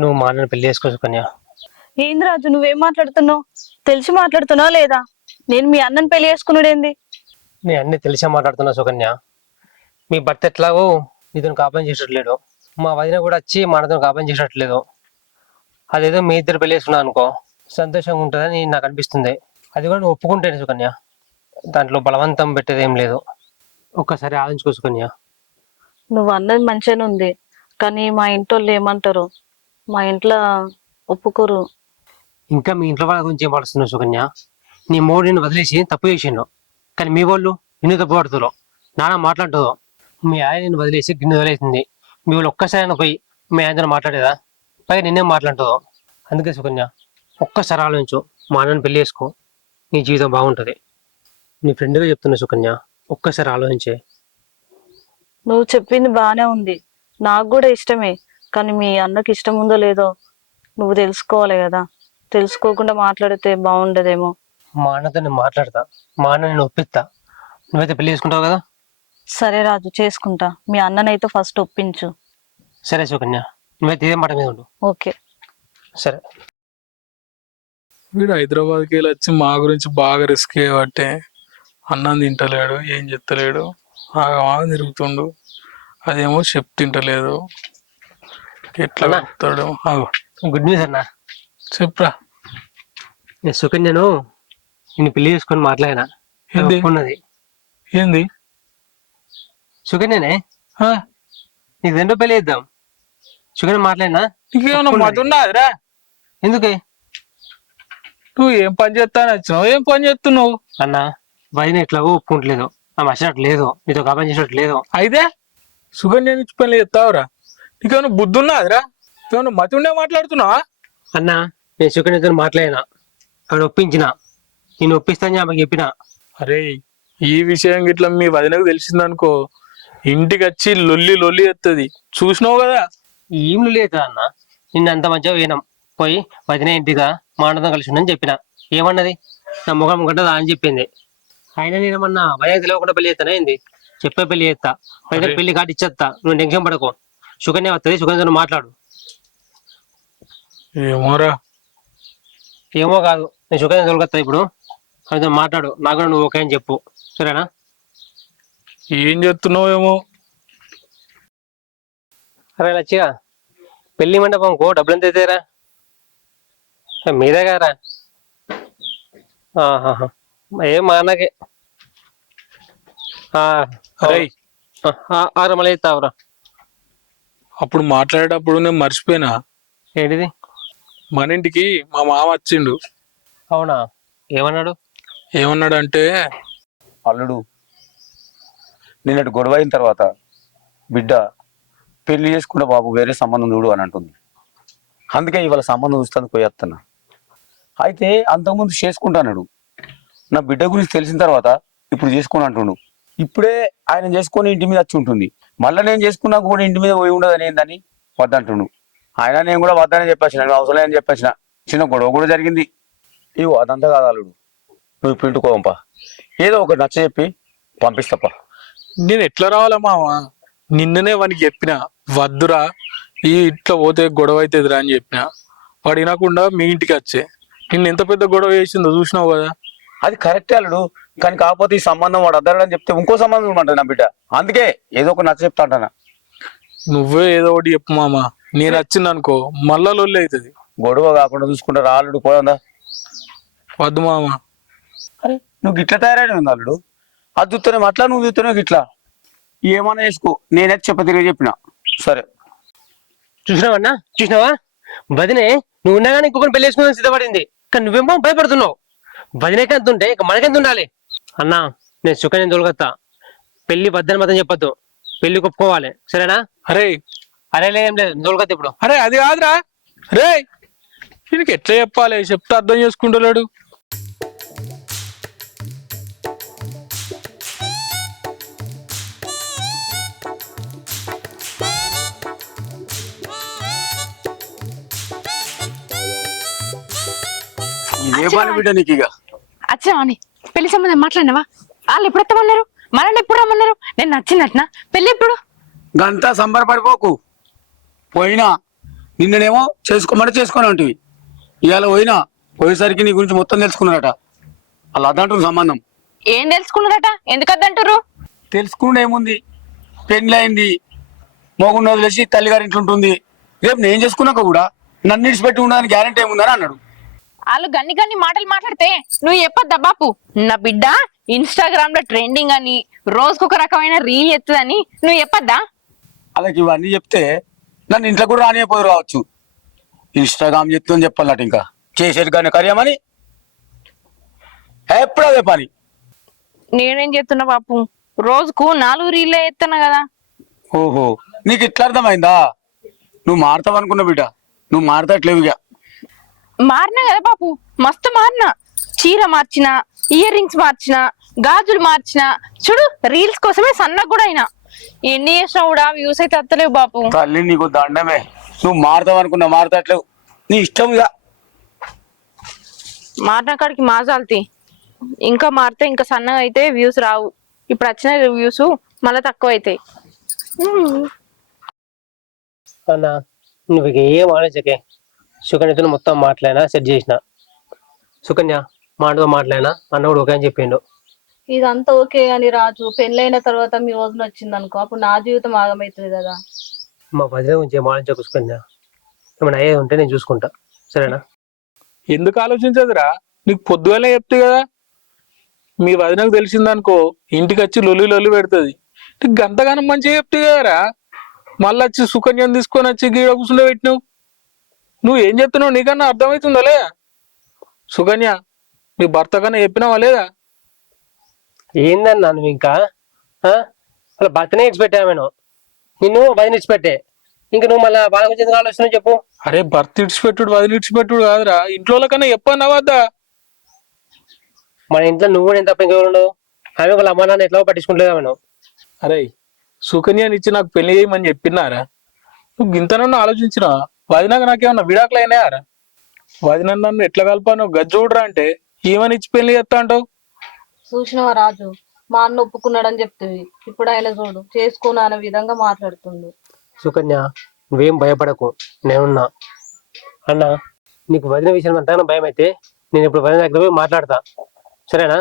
నువ్వు మా అన్నని పెళ్లి చేసుకో సుకన్య. ఏంది రాజు, నువ్వేం మాట్లాడుతున్నావు? తెలిసి మాట్లాడుతున్నావు లేదా? నేను మీ అన్నని పెళ్లి చేసుకున్నాడేంది? నీ అన్ని తెలిసే మాట్లాడుతున్నా సుకన్య. మీ భర్త ఎట్లాగో నీతో కాపం చేసేటట్లేడు, మా వదిన కూడా వచ్చి మనతో కాపం చేసేటట్లేదు. అదేదో మీ ఇద్దరు పెళ్లి చేసుకున్నా అనుకో సంతోషంగా ఉంటుందని నాకు అనిపిస్తుంది. అది కూడా నువ్వు ఒప్పుకుంటేనే సుకన్య, దాంట్లో బలవంతం పెట్టేది ఏం లేదు. ఒక్కసారి ఆలోచించుకో సుకన్య. నువ్వు అన్నది మంచిగానే ఉంది, కానీ మా ఇంట్లో ఏమంటారు? మా ఇంట్లో ఒప్పుకోరు. ఇంకా మీ ఇంట్లో వాళ్ళ గురించి ఏం పడుతున్నావు సుకన్య? నీ మూడు నిన్ను వదిలేసి తప్పు చేసిండు, కానీ మీ వాళ్ళు నిన్ను తప్పు పడుతున్నారు. నాన్న మాట్లాడుతుందో, మీ ఆయన నిన్ను వదిలేసి గిన్నె వదిలేసింది. మీ వాళ్ళు ఒక్కసారి పోయి మీ ఆయనతో మాట్లాడేదా? పైగా నిన్నేం మాట్లాడుతుందో. అందుకే సుకన్య, ఒక్కసారి ఆలోచించు, మా అన్నని పెళ్లి చేసుకో, నీ జీవితం బాగుంటుంది. నీ ఫ్రెండ్గా చెప్తున్నా సుకన్య, ఒక్కసారి ఆలోచించే. నువ్వు చెప్పింది బానే ఉంది, నాకు కూడా ఇష్టమే. కానీ మీ అన్నకి ఇష్టం ఉందో లేదో నువ్వు తెలుసుకోవాలి కదా. తెలుసుకోకుండా మాట్లాడితే బాగుండదేమో. మా అన్నతో నేను మాట్లాడతా, మా అన్న నేను ఒప్పిస్తా. నువ్వైతే పెళ్లి చేసుకుంటావు కదా? సరే రాజు, చేసుకుంటా. మీ అన్ననైతే ఫస్ట్ ఒప్పించు. సరే సుకన్య, నువ్వైతే ఇదే మాట మీద ఉండు. ఓకే సరే. వీడు హైదరాబాద్కి వెళ్ళి వచ్చి మా గురించి బాగా రిస్క్ చేయబట్టే అన్నం తింటలేడు, ఏం చెప్తలేడు, ఆగా తిరుగుతుండు. అదేమో తింటలేదు. ఎట్లా అన్నా. చెప్తాడు ఆగు. గుడ్ న్యూస్ అన్న. చెప్పురా. నేను సుకన్యను నిన్ను పెళ్లి చేసుకొని మాట్లాడినా. ఏంది? ఒప్పుకున్నది. ఏంది సుకన్యనే ఆ? నీకు రెండో పెళ్లి చేద్దాం. సుకన్య మాట్లాడినా. నీకేమన్నా మతున్నదిరా? ఎందుకే నువ్వు ఏం పని చేస్తాను వచ్చినావు? ఏం పని చేస్తున్నావు? అన్న వదిన ఎట్లాగో ఒప్పుకుంటలేదు. ఆమె వచ్చినట్టు లేదు, నీతో కాపం చేసినట్టు లేదు. అయితే సుగన్య నుంచి పని చేస్తావురా? నీకేమన్నా బుద్ధి ఉన్నదిరా? ఏమన్నా మతి ఉండే మాట్లాడుతున్నావా? అన్న నేను సుకన్యతో మాట్లాడినా, ఆవిడ ఒప్పించిన. నేను ఒప్పిస్తాను ఆమెకు చెప్పిన. అరే ఈ విషయం గిట్లా మీ వదినకు తెలిసిందనుకో, ఇంటికి వచ్చి లొల్లి లొల్లి ఎత్తది. చూసినావు కదా. ఏం లేదు అన్న, నిన్న అంత మంచిగా పోయినాం. పోయి వదిన ఇంటిగా మా అన్నతో కలిసి ఉండని చెప్పిన. ఏమన్నది? నా ముఖం గంటదా అని చెప్పింది. అయినా నేనేమన్నా వయకు తెలియకుండా పెళ్లి చేస్తానా ఏంది? చెప్పే పెళ్లి చేస్తా. అయితే అరే. పెళ్లి కాటి ఇచ్చేస్తా. నువ్వు టెన్షన్ పడకు. సుకన్య వస్తుంది, సుకన్యతో మాట్లాడు. ఏమోరా. ఏమో కాదు, నేను సుకన్య తొలగత్తా ఇప్పుడు. అయితే మాట్లాడు, నాకు కూడా నువ్వు ఓకే అని చెప్పు. సరేనా? ఏం చేస్తున్నావు ఏమో. అరే లచ్చిగా, పెళ్లి మండపంకు డబ్బులు ఎంత అవుతాయిరా? మీదే కారా? ఆహాహా. ఏం మా అన్నకే. అరే ఆరు మళ్ళీ ఇస్తావురా. అప్పుడు మాట్లాడేటప్పుడు నేను మర్చిపోయినా. ఏంటిది? మన ఇంటికి మా మామ వచ్చిండు. అవునా? ఏమన్నాడు? ఏమన్నాడంటే, అల్లుడు నిన్నటి గొడవ అయిన తర్వాత బిడ్డ పెళ్లి చేసుకున్న బాబు వేరే సంబంధం చూడు అని అంటుంది. అందుకే ఇవాళ సంబంధం చూస్తాను పోయేస్తున్నా. అయితే అంతకుముందు చేసుకుంటాన్నాడు. నా బిడ్డ గురించి తెలిసిన తర్వాత ఇప్పుడు చేసుకుని అంటుండు. ఇప్పుడే ఆయన చేసుకొని ఇంటి మీద వచ్చి ఉంటుంది. మళ్ళీ నేను చేసుకున్నాక కూడా ఇంటి మీద పోయి ఉండదు ఏందని వద్దంటుండు. ఆయన నేను కూడా వద్దని చెప్పేసిన, అవసరం లేదని చెప్పేసిన. చిన్న గొడవ కూడా జరిగింది. ఇవో అదంతా కాదు అల్లుడు, నువ్వు ఇప్పుడు ఇంటికి పోవంపా. ఏదో ఒకటి నచ్చ చెప్పి పంపిస్తప్పా. నేను ఎట్లా రావాలా మామ? నిన్ననే వానికి చెప్పిన, వద్దురా ఈ ఇట్లా పోతే గొడవ అవుతుందిరా అని చెప్పిన. వాడు వినకుండా మీ ఇంటికి వచ్చే నిన్న ఎంత పెద్ద గొడవ చేసిందో చూసినావు కదా. అది కరెక్టే అల్లుడు, కానీ కాకపోతే ఈ సంబంధం వాడు అద్దరని చెప్తే ఇంకో సంబంధం ఉంటది నా బిడ్డ. అందుకే ఏదో ఒక నచ్చ చెప్తా అంటానా. నువ్వే ఏదో ఒకటి చెప్పు మామ. నేను వచ్చింది అనుకో మళ్ళా లొల్లి అవుతుంది. గొడవ కాకుండా చూసుకుంటే రా అల్లుడు, పోదా. వద్దు మామ. అరే నువ్వు గిట్ల తయారైన ఉంది అల్లుడు. అది చూస్తేనే అట్లా, నువ్వు చూస్తేనే గిట్లా. ఏమన్నా వేసుకో, నేనైతే తిరిగి చెప్పిన. సరే చూసినావన్నా? చూసినావా? వదినే నువ్వు ఉండగానే ఇంకొకటి పెళ్లి చేసుకుని సిద్ధపడింది, కానీ నువ్వేమో భయపడుతున్నావు. వదినేకి ఎంత ఉంటే ఇక మనకెంత ఉండాలి? అన్నా నేను సుకన్య తొలగత్తా. పెళ్లి వద్దని మాత్రం చెప్పొద్దు. పెళ్లి ఒప్పుకోవాలి, సరేనా? అరే అరే లేదేం లేదు, తొలగత్తా ఇప్పుడు. అరే అది కాదురా. రే దీనికి ఎట్లా చెప్పాలి? చెప్తే అర్థం చేసుకుంటలేడు. ఇదే పని బిడ్డ నీకు. ఇక అచ్చా పెళ్లి సంబంధం మాట్లాడినావా? వాళ్ళు ఎప్పుడు వస్తామన్నారు? మనల్ని ఎప్పుడు రమ్మన్నారు? నేను నచ్చినట్నా? పెళ్లి ఎప్పుడు? గంతా సంబరపడిపోకు. పోయినా నిన్ననేమో చేసుకోమంటే చేసుకొని అంటివి. ఇవాళ పోయేసరికి నీ గురించి మొత్తం తెలుసుకున్నారట. అలా అదంటారు సంబంధం. ఏం తెలుసుకున్నారట? ఎందుకు వద్దంటారు? తెలుసుకుంటే ఏముంది, పెళ్లి అయింది, మోగుండు వదిలేసి తల్లిగారి ఇంట్లో ఉంటుంది. రేపు నేను చేసుకున్నాక కూడా నన్ను ఇడిచిపెట్టి ఉండడానికి గ్యారెంటీ ఏముందని అన్నాడు. వాళ్ళు గన్ని గన్ని మాటలు మాట్లాడితే నువ్వు చెప్పొద్దా బాపు? నా బిడ్డ ఇన్స్టాగ్రామ్ లో ట్రెండింగ్ అని రోజుకొక రకమైన రీల్ ఎత్తదని నువ్వు చెప్పొద్దా? అలాగే ఇవన్నీ చెప్తే నన్ను ఇంట్లో కూడా రానియపోదు రావచ్చు. ఇన్స్టాగ్రామ్ చెప్తుందని చెప్పాలట. ఇంకా చేసేది కానీ కర్యమని ఎప్పుడు అదే పని. నేనేం చెప్తున్నా బాపు? రోజుకు 4 రీల్లే ఎత్తున్నా కదా. ఓహో, నీకు ఇట్లా అర్థమైందా? నువ్వు మారుతావు అనుకున్నా బిడ్డ, నువ్వు మారతట్లేవు. ఇక మారినా కదా బాపు, మస్తు మారినా. చీర మార్చిన, ఇయర్ రింగ్స్ మార్చిన, గాజులు మార్చిన. చూడు రీల్స్ కోసమే సన్నగా కూడా అయినా. ఎన్ని చేసినా కూడా వ్యూస్ అయితే అత్తలేవు బాపు. తల్లి నీకు దండమే. నువ్వు మారుతావు అనుకున్నా మారతట్లేవు. నీ ఇష్టం. ఇక మారిన కాడికి మాజాల్తి. ఇంకా మారితే ఇంకా సన్నగా అయితే వ్యూస్ రావు. ఇప్పుడు వచ్చిన వ్యూస్ మళ్ళీ తక్కువ అవుతాయి. అన్నా నువ్వు ఇక ఏం ఆలోచకే. సుకన్యతో మొత్తం మాట్లాడినా, సెట్ చేసిన. సుకన్య మాటతో మాట్లాడినా, అన్న కూడా ఓకే అని చెప్పిండు. ఇదంతా ఓకే అని రాజు, పెళ్ళైన తర్వాత మీ వదిన వచ్చింది అనుకో, అప్పుడు నా జీవితం ఆగమవుతుంది కదా. మా వదిన గురించి ఏం ఆలోచించుకున్నా ఏమైనా అయ్యేది ఉంటే నేను చూసుకుంటా, సరేనా? ఎందుకు ఆలోచించదురా? నీకు పొద్దుగాలే చెప్తే కదా. మీ వదినకు తెలిసిందనుకో ఇంటికి వచ్చి లొల్లి పెడుతుంది. నీకు గంతగానం మంచిగా చెప్తే కదరా, మళ్ళీ వచ్చి సుకన్యం తీసుకొని వచ్చి గీడ కూర్చుండే పెట్టినావు. నువ్వు ఏం చెప్తున్నావు నీకన్నా అర్థమవుతుందా లేదా? సుకన్య మీ భర్త కన్నా చెప్పినావా లేదా? ఏందన్నా నువ్వు ఇంకా అలా భర్తనే ఇచ్చిపెట్టామేను, నిన్ను వదిన ఇచ్చిపెట్టే. ఇంకా నువ్వు మళ్ళీ వాళ్ళ గురించి ఎందుకు ఆలోచన చెప్పు? అరే భర్త ఇడిచిపెట్టుడు వదిలి ఇడిచిపెట్టుడు కాదురా, ఇంట్లో కన్నా చెప్పన్నా వద్దా? మన ఇంట్లో నువ్వు నేను తప్ప ఇంకెవరు ఉండవు. ఆమె వాళ్ళ అమ్మ నాన్న ఎట్లా పట్టించుకుంటలేదు ఆమెను. అరే సుకన్యాన్ని ఇచ్చి నాకు పెళ్లి చేయమని చెప్పినారా? నువ్వు గింతనన్ను ఆలోచించినా వదినాక నాకేమన్నా విడాకులు అయినాయారా? వదిన నన్ను ఎట్లా కలపాను గజ్జూడరా అంటే ఏమని ఇచ్చి పెళ్లి చేస్తా అంటావు? చూసినవా రాజు, మా అన్న ఒప్పుకున్నాడని చెప్తుంది, ఇప్పుడు ఆయన చూడు చేసుకోను అనే విధంగా మాట్లాడుతుండు. సుకన్య నువ్వేం భయపడకు, నేనున్నా. అన్న నీకు వదిన విషయం అంతా భయం అయితే నేను ఇప్పుడు వదిన దగ్గర పోయి మాట్లాడతా, సరేనా?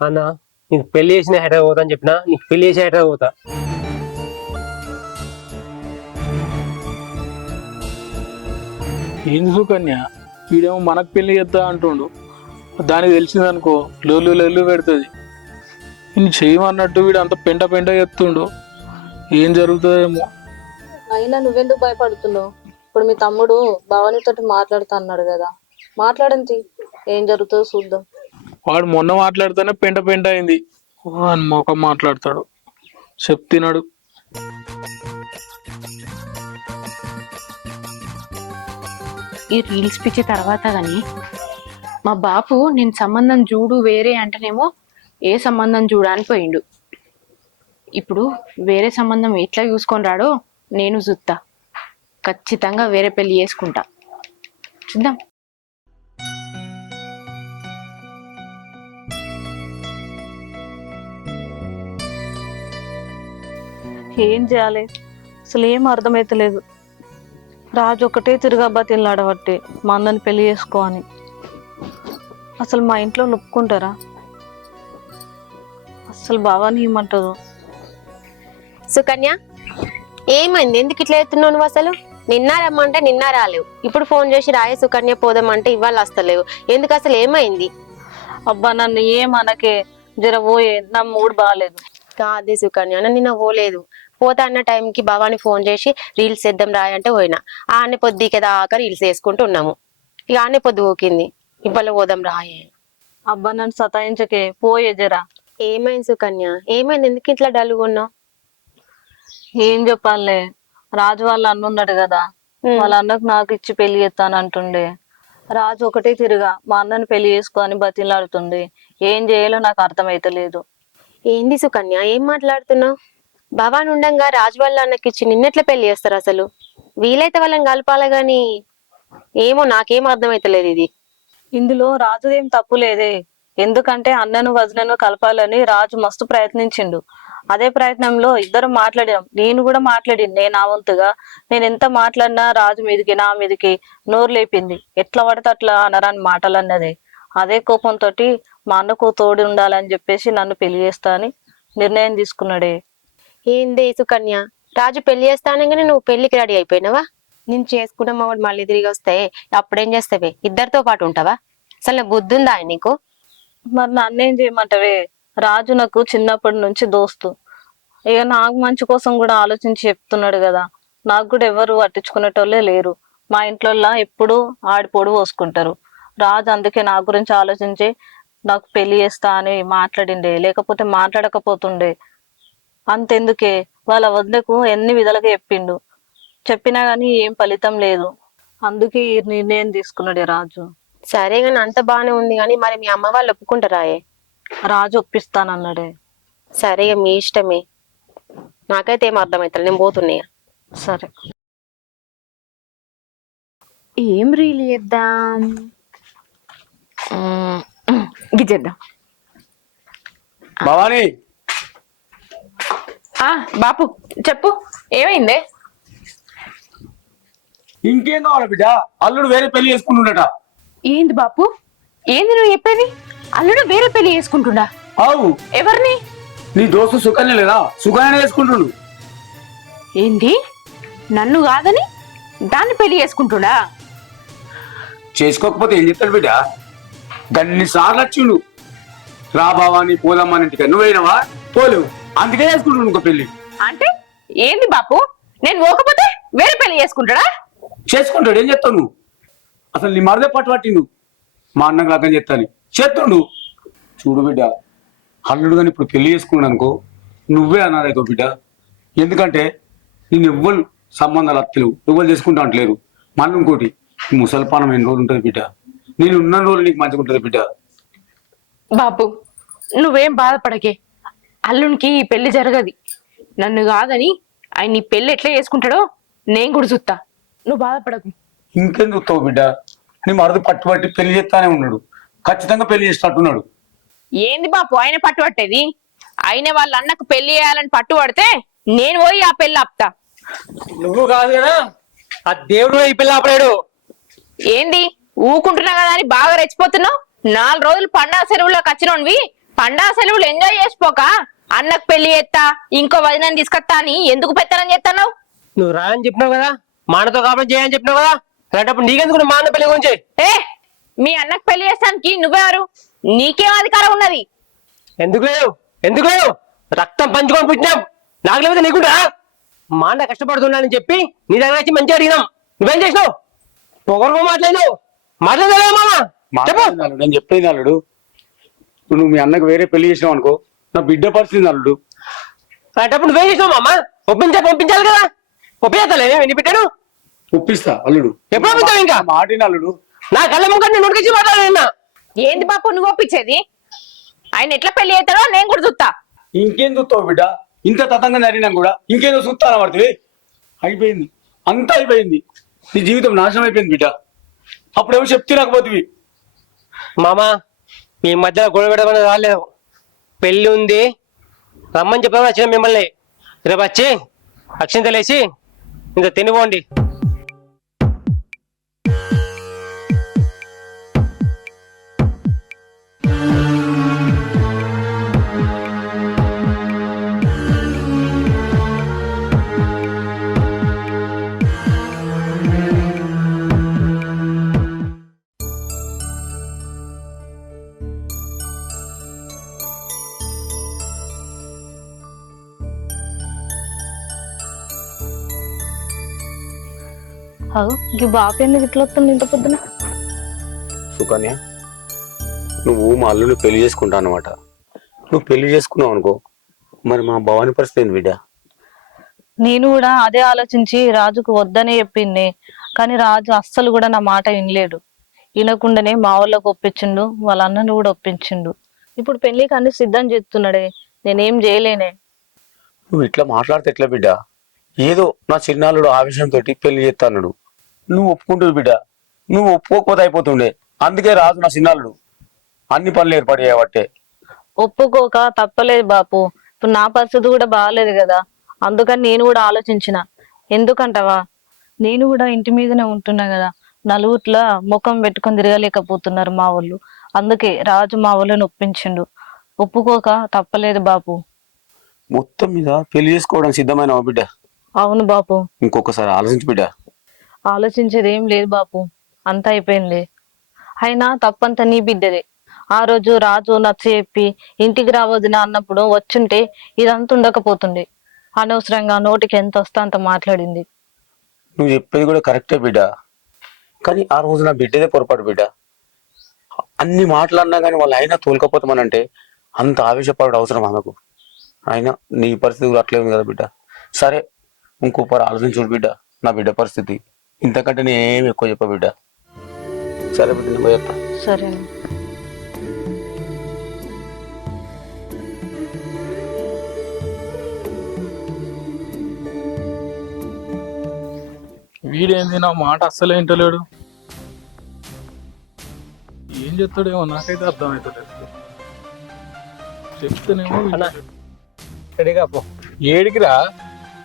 అన్న నీకు పెళ్లి చేసిన హైదరాబాద్ పోతా అని చెప్పినా, నీకు పెళ్లి చేసి హైదరాబాద్ పోతా. ఏంది సుకన్య, వీడేమో మనకు పెళ్లి చేస్తా అంటుండు, దానికి తెలిసిందనుకో లొల్లు పెడుతుంది. నేను చేయమన్నట్టు వీడు అంత పెంట చెప్తుండు, ఏం జరుగుతుందేమో. అయినా నువ్వెందుకు భయపడుతున్నావు? ఇప్పుడు మీ తమ్ముడు భవానీతోటి మాట్లాడుతా అన్నాడు కదా, మాట్లాడంతి, ఏం జరుగుతుందో చూద్దాం. వాడు మొన్న మాట్లాడితేనే పెంట అయింది, అని మొఖం మాట్లాడతాడు, చెప్తున్నాడు. ఈ రీల్స్ పిచ్చి తర్వాత గాని మా బాపు నేను సంబంధం చూడు వేరే అంటేనేమో ఏ సంబంధం చూడని పోయిండు. ఇప్పుడు వేరే సంబంధం ఎట్లా చూసుకొని రాడో నేను చూస్తా, ఖచ్చితంగా వేరే పెళ్లి చేసుకుంటా, చూద్దాం. ఏం చేయాలి అసలు ఏం అర్థమైతలేదు. రాజు ఒకటే తిరుగా తిన్నాడబట్టి మా అన్నని పెళ్లి చేసుకో అని. అసలు మా ఇంట్లో ఒప్పుకుంటారా? అసలు భవానీ ఏమంటారు? సుకన్య ఏమైంది? ఎందుకు ఇట్లా ఎత్తున్నావు నువ్వు? అసలు నిన్న రమ్మంటే నిన్న రాలేవు, ఇప్పుడు ఫోన్ చేసి రాయే సుకన్య పోదామంటే ఇవాళ వస్తలేవు, ఎందుకు? అసలు ఏమైంది? అబ్బా నన్ను ఏమనకే, జర పోయే, నా మూడ్ బాగాలేదు. కాదే సుకన్య, నిన్న పోలేదు. పోతా అన్న టైంకి భవాని ఫోన్ చేసి రీల్స్ చేద్దాం రాయ అంటే పోయినా. ఆనే పొద్దుకే దాకా రీల్స్ వేసుకుంటూ ఉన్నాము. ఇక ఆనే పొద్దు పోకింది, ఇవాళ పోదాం రాయే. అబ్బా నన్ను సతాయించకే, పోయే జరా. ఏమైంది సుకన్య, ఏమైంది? ఎందుకు ఇట్లా డల్గా ఉన్నావు? ఏం చెప్పాలే, రాజు వాళ్ళ అన్న ఉన్నాడు కదా, వాళ్ళ అన్నకు నాకు ఇచ్చి పెళ్లి చేస్తాను అంటుండే. రాజు ఒకటే తిరుగా మా అన్నని పెళ్లి చేసుకొని బతిలాడుతుండే. ఏం చేయాలో నాకు అర్థమైతలేదు. ఏంది సుకన్య, ఏం మాట్లాడుతున్నావు? భవాని ఉండంగా రాజు వాళ్ళ అన్నకిచ్చి నిన్నెట్లా పెళ్లి చేస్తారు? అసలు వీలైతే వాళ్ళని కలపాల గాని ఏమో నాకేం అర్థమైతలేదు ఇది. ఇందులో రాజుదేం తప్పు లేదే, ఎందుకంటే అన్నను వదినను కలపాలని రాజు మస్తు ప్రయత్నించిండు. అదే ప్రయత్నంలో ఇద్దరు మాట్లాడాం, నేను కూడా మాట్లాడింది. నేను నా వంతుగా నేను ఎంత మాట్లాడినా రాజు మీదకి నా మీదకి నోరు లేపింది. ఎట్లా పడితే అట్లా అనరాని మాటలు అన్నది. అదే కోపంతో మా అన్నకు తోడు ఉండాలని చెప్పేసి నన్ను పెళ్లి చేస్తా అని నిర్ణయం తీసుకున్నాడే. ఏందే సుకన్య, రాజు పెళ్లి చేస్తానగానే నువ్వు పెళ్లికి రెడీ అయిపోయినావా? నేను చేసుకున్న వాడు మళ్ళీ తిరిగి వస్తే అప్పుడేం చేస్తావే? ఇద్దరితో పాటు ఉంటావా? అసలు బుద్ధి ఉందా నీకు? మరి నన్నేం చేయమంటావే? రాజు నాకు చిన్నప్పటి నుంచి దోస్తు. ఇక నాకు మంచి కోసం కూడా ఆలోచించి చెప్తున్నాడు కదా. నాకు కూడా ఎవరు పట్టించుకునేటోళ్ళే లేరు. మా ఇంట్లో ఎప్పుడు ఆడిపోడు పోసుకుంటారు. రాజు అందుకే నా గురించి ఆలోచించి నాకు పెళ్లి చేస్తా అని మాట్లాడిండే, లేకపోతే మాట్లాడకపోతుండే. అంతెందుకే, వాళ్ళ వద్దకు ఎన్ని విధాలుగా చెప్పిండు, చెప్పినా గానీ ఏం ఫలితం లేదు. అందుకే ఈ నిర్ణయం తీసుకున్నాడు రాజు. సరే గాని అంత బానే ఉంది కానీ మరి మీ అమ్మ వాళ్ళు ఒప్పుకుంటారాయే? రాజు ఒప్పిస్తానన్నాడే. సరే మీ ఇష్టమే, నాకైతే ఏం అర్థమవుతుంది, నేను పోతున్నాయా. సరే ఏం రీల్ చేద్దాం, చేద్దాం. భవానీ బాపు చెప్పు, ఏమైందే? ఇంకేం కావాలి బిడ్డ? అల్లుడు వేరే పెళ్లి చేసుకుంటుండట. ఏంది బాపు, ఏంది నువ్వు చెప్పేది? అల్లుడు వేరే పెళ్లి చేసుకుంటుండా? అవు, ఎవరిని? నీ దోస్తు సుకన్య లేదా, సుకన్య చేసుకుంటుండు. ఏంది నన్ను కాదని దాన్ని పెళ్లి చేసుకుంటుడా? చేసుకోకపోతే ఏం చెప్తాడు బిడ్డ? గన్ని సార్లు వచ్చిండు రా బావాని పోదామని ఇంటికి, నువ్వైనవా? పోలేవు, అందుకే చేసుకుంటుండు ఇంకో పెళ్లి. అంటే ఏంది బాపు, నేను పోకపోతే వేరే పెళ్లి చేసుకుంటాడా? చేసుకుంటాడు, ఏం చెప్తావు నువ్వు? అసలు నీ మరదే పట్టిండు మా అన్నకు లగ్గం చెప్తాను చేస్తుండు. చూడు బిడ్డ, అల్లుడు కానీ ఇప్పుడు పెళ్లి చేసుకున్నాడు అనుకో, నువ్వే అనాథైతావు బిడ్డ. ఎందుకంటే నేను ఎవ్వరు సంబంధాలు అత్తలేవు, ఎవ్వరు చేసుకుంటా అంటలేరు. మళ్ళీ ఇంకోటి, ముసల్పానం ఎన్ని రోజులు ఉంటుంది బిడ్డ? నేను ఉన్న రోజులు నీకు మంచిగా ఉంటుంది బిడ్డ. బాపు నువ్వేం బాధపడకే, అల్లునికి ఈ పెళ్లి జరగది. నన్ను కాదని ఆయన నీ పెళ్లి ఎట్లా చేసుకుంటాడో నేను కూడా చూస్తా, నువ్వు బాధపడకు. ఇంకేం చూస్తావు బిడ్డ? నీ మరది పట్టుబట్టి పెళ్లి చేస్తానే ఉన్నాడు, ఖచ్చితంగా పెళ్లి చేసేటట్టున్నాడు. ఏంది బాపు ఆయన పట్టుబట్టేది? ఆయన వాళ్ళ అన్నకు పెళ్లి చేయాలని పట్టుబడితే నేను పోయి ఆ పెళ్లి ఆపుతా. నువ్వు కాదు కదా, ఆ దేవుడు ఈ పిల్ల ఆపలేడు. ఏంది ఊకుంటున్నా కదా అని బాగా రెచ్చిపోతున్నావు? 4 రోజులు పండగ సెలవులోకి వచ్చినవి, పండగ సెలవులు ఎంజాయ్ చేసిపోక అన్నకు పెళ్లి చేస్తా, ఇంకో వదినని తీసుకొస్తా అని ఎందుకు పెత్తనని చెప్తున్నావు? నువ్వు రాని చెప్పినావు కదా, మానతో కాబట్టి చేయని చెప్పినావు కదా, అలాంటప్పుడు నీకెందుకు మా అన్న పెళ్లి గురించి? ఏ మీ అన్నకు పెళ్లి చేస్తానికి నువ్వెవరు? నీకేం అధికారం ఉన్నది? ఎందుకు లేదు, ఎందుకు లేదు? రక్తం పంచుకొని పుట్టినాం, నాకు లేకపోతే నీకుంటా? మా అన్న కష్టపడుతున్నానని చెప్పి నీ దగ్గర వచ్చి మంచిగా అడిగినాం, నువ్వేం చేసినావు? పొగరు మాట్లాడినావు, మాట్లాడలేదా మామ? చెప్పు. నేను చెప్పేది అల్లుడు, నువ్వు మీ అన్నకు వేరే పెళ్లి చేసినావు అనుకో, నా బిడ్డ పరిస్థితి అల్లుడు. అలాంటప్పుడు నువ్వేం చేసినావు మామ? పంపించాలి కదా, ఒప్పిస్తాలే నీ బిడ్డను. ఒప్పిస్తా అల్లుడు. ఎప్పుడు ఒప్పిస్తావు? ఇంకా మాటిన అల్లుడు, నా కళ్ళ ముఖం నేను ఉడికించి మాట్లాడినా. ఏంది బాపు నువ్వు ఒప్పించేది? ఆయన ఎట్లా పెళ్లి చేస్తాడో నేను కూడా చూస్తా. ఇంకేం చూస్తావు బిడ్డ? ఇంత తతంగా నరినా కూడా ఇంకేదో చూస్తానా పడుతుంది? అయిపోయింది, అంతా అయిపోయింది, నీ జీవితం నాశనం అయిపోయింది బిడ్డ. అప్పుడేమో చెప్తే రాకపోతుంది. మామ మీ మధ్యలో గొడవ పెట్టమని రాలేదు, పెళ్లి ఉంది రమ్మని చెప్పాము వచ్చిన మిమ్మల్ని. రేపు వచ్చి అక్షింతలేసి ఇంత తినిపోండి. ఈ బాప ఎందుకు ఇట్లా వస్తుంది ఇంత పొద్దున? సుకన్య, నువ్వు మా అల్లుని పెళ్లి చేసుకుంటా అన్నమాట. నువ్వు పెళ్లి చేసుకున్నావు అనుకో, మరి మా భవాని పరిస్థితి ఏంది బిడ్డ? నేను కూడా అదే ఆలోచించి రాజుకు వద్దనే చెప్పింది, కానీ రాజు అస్సలు కూడా నా మాట వినలేడు. వినకుండానే మా వాళ్ళకు ఒప్పించిండు, వాళ్ళ అన్నను కూడా ఒప్పించిండు. ఇప్పుడు పెళ్లికి అన్ని సిద్ధం చేస్తున్నాడే, నేనేం చేయలేనే. నువ్వు ఇట్లా మాట్లాడితే ఎట్లా బిడ్డ? ఏదో నా చిన్నాళ్ళుడు ఆవేశంతో పెళ్లి చేస్తాడు, నువ్వు ఒప్పుకుంటుంది బిడ్డ. నువ్వు ఒప్పుకోకపోతే అయిపోతుండే. అందుకే రాజు నా చిన్నాళ్ళుడు అన్ని పనులు ఏర్పడేయబట్టే. ఒప్పుకోక తప్పలేదు బాపు, ఇప్పుడు నా పరిస్థితి కూడా బాగాలేదు కదా, అందుకని నేను కూడా ఆలోచించిన. ఎందుకంటావా, నేను కూడా ఇంటి మీదనే ఉంటున్నా కదా, నలుగుట్లా ముఖం పెట్టుకొని తిరగలేకపోతున్నారు మా వాళ్ళు. అందుకే రాజు మా వాళ్ళని ఒప్పించిండు. ఒప్పుకోక తప్పలేదు బాపు. మొత్తం మీద పెళ్లి చేసుకోవడం సిద్ధమైన బిడ్డ? అవును బాపు. ఇంకొకసారి ఆలోచించు బిడ్డ. ఆలోచించేది ఏం లేదు బాపు, అంతా అయిపోయింది. అయినా తప్పంతా నీ బిడ్డదే. ఆ రోజు రాజు నచ్చ చెప్పి ఇంటికి రావద్దునా అన్నప్పుడు వచ్చుంటే ఇదంతా ఉండకపోతుండే. అనవసరంగా నోటికి ఎంత వస్తా అంత మాట్లాడింది. నువ్వు చెప్పేది కూడా కరెక్టే బిడ్డ, కానీ ఆ రోజు నా బిడ్డదే పొరపాటు బిడ్డ. అన్ని మాటలన్నా కానీ వాళ్ళు అయినా తోలుకపోతామనంటే అంత ఆవేశపడ అవసరం ఆమెకు. అయినా నీ పరిస్థితి కూడా అట్లే ఉంది కదా బిడ్డ. సరే, ఇంకోపారు ఆలోచించుడు బిడ్డ నా బిడ్డ పరిస్థితి. ఇంతకంటే నేనేమి ఎక్కువ చెప్పా బిడ్డ. సరే బిడ్డ, నేను పోయేస్తా. సరే. వీడేంది నా మాట అస్సలే వింటలేడు, ఏం చెప్తాడేమో నాకైతే అర్థమవుతలేదు. చెప్తేనేమో రెడీగా పో. ఏడికిరా?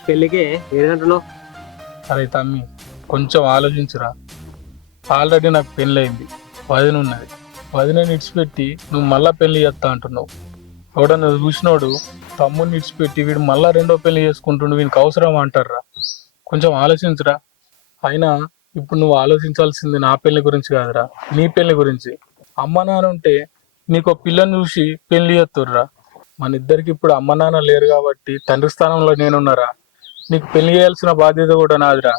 పెళ్లికి ఏదంటున్నావు? అరే తమ్మి, కొంచెం ఆలోచించురా. ఆల్రెడీ నాకు పెళ్ళి అయింది, వదిన ఉన్నది. వదినని ఇడిచిపెట్టి నువ్వు మళ్ళా పెళ్లి చేస్తా అంటున్నావు. ఎవడన్నా చూసినోడు తమ్ముడిని ఇడిచిపెట్టి వీడు మళ్ళా రెండో పెళ్లి చేసుకుంటుండు, వీనికి అవసరం అంటారా? కొంచెం ఆలోచించురా. అయినా ఇప్పుడు నువ్వు ఆలోచించాల్సింది నా పెళ్లి గురించి కాదురా, నీ పెళ్లి గురించి. అమ్మ నాన్న ఉంటే నీకు ఒక పిల్లని చూసి పెళ్లి చేస్తుర్రా. మన ఇద్దరికి ఇప్పుడు అమ్మ నాన్న లేరు కాబట్టి తండ్రి స్థానంలో నేనున్నారా. నీకు పెళ్లి చేయాల్సిన బాధ్యత కూడా నాదిరా.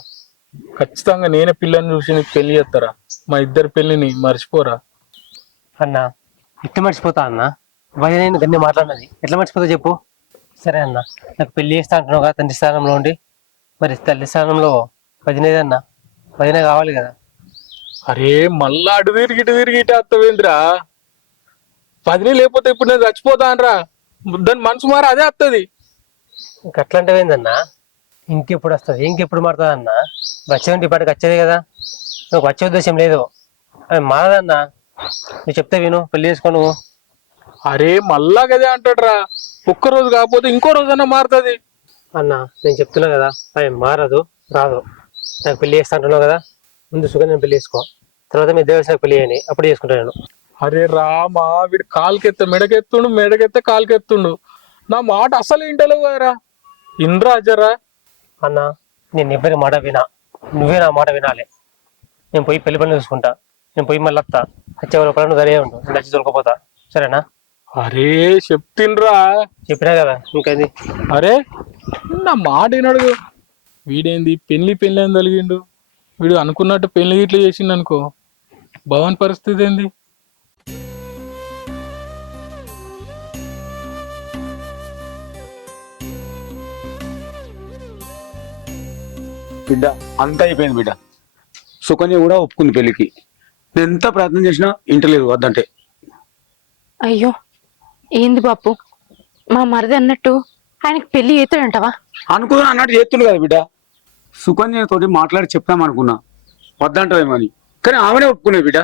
ఖచ్చితంగా నేనే పిల్లని చూసి నీకు పెళ్లి చేస్తారా. మా ఇద్దరి పెళ్లిని మర్చిపోరా. అన్న ఎట్లా మర్చిపోతా అన్న? వదిన నేను గన్ని మాట్లాడినది ఎట్లా మర్చిపోతా చెప్పు. సరే అన్న, నాకు పెళ్లి చేస్తా అంటున్నావు కదా తండ్రి స్థానంలో ఉండి, మరి తల్లి స్థానంలో వదినేదన్నా, వదిన కావాలి కదా. అరే మళ్ళా అటు తిరిగి ఇటు వస్తావేంద్రా? పదిని లేకపోతే ఇప్పుడు నేను చచ్చిపోతా అనరా. దాని మనసు మారా అదే వస్తుంది. ఇంక అట్లాంటివి ఏందన్నా? ఇంకెప్పుడు వస్తుంది, ఇంకెప్పుడు మారుతుంది అన్న? వచ్చేది ఇప్పటికి వచ్చేది కదా, నాకు వచ్చే ఉద్దేశం లేదు. అది మారదన్నా, నువ్వు చెప్తే విను, పెళ్లి చేసుకో నువ్వు. అరే మళ్ళా కదే అంటాడురా. ఒక్కరోజు కాకపోతే ఇంకో రోజన్నా మారుతుంది. అన్న నేను చెప్తున్నా కదా, అది మారదు, రాదు. నాకు పెళ్లి చేస్తా అంటున్నావు కదా, ముందు సుగంధం పెళ్లి చేసుకో, తర్వాత మీ దేవస్థానం పెళ్లి చేయని, అప్పుడు చేసుకుంటాను నేను. అరే రామా, వీడు కాలుకెత్త మెడకెత్తుండు, మెడకెత్తే కాలుకెత్తుండు. నా మాట అసలు ఇంటలేవు కదరా. ఇన్రా జరా. అన్న నేను ఎవరి మాట వినా, నువ్వే నా మాట వినాలి. నేను పోయి పెళ్లి పనులు చూసుకుంటా, నేను పోయి మళ్ళీ వస్తా. వచ్చే లోపల నువ్వు సరే ఉండు, నేను వచ్చి తోలుకోపోతా, సరేనా? అరే చెప్తిన్రా. చెప్పినా కదా, ఇంకేంది? అరే నా మాట వినడుగు. వీడేంది పెళ్లి అని తలిగిండు. వీడు అనుకున్నట్టు పెళ్లి ఇట్లా చేసిండు అనుకో, భవన్ పరిస్థితి ఏంది? బిడ్డ అంతా అయిపోయింది బిడ్డ. సుకన్య కూడా ఒప్పుకుంది పెళ్లికి. నేను ఎంత ప్రయత్నం చేసినా ఇంటలేదు వద్దంటే. అయ్యో ఏంది బాపు, మా మరిది అన్నట్టు ఆయనకి పెళ్లి చేస్తాడంటావా? అనుకున్నా అన్నట్టు చేస్తుండు కదా బిడ్డ. సుకన్య తోటి మాట్లాడి చెప్తాం అనుకున్నా వద్దంటావేమని, కానీ ఆమెనే ఒప్పుకునే బిడ్డ.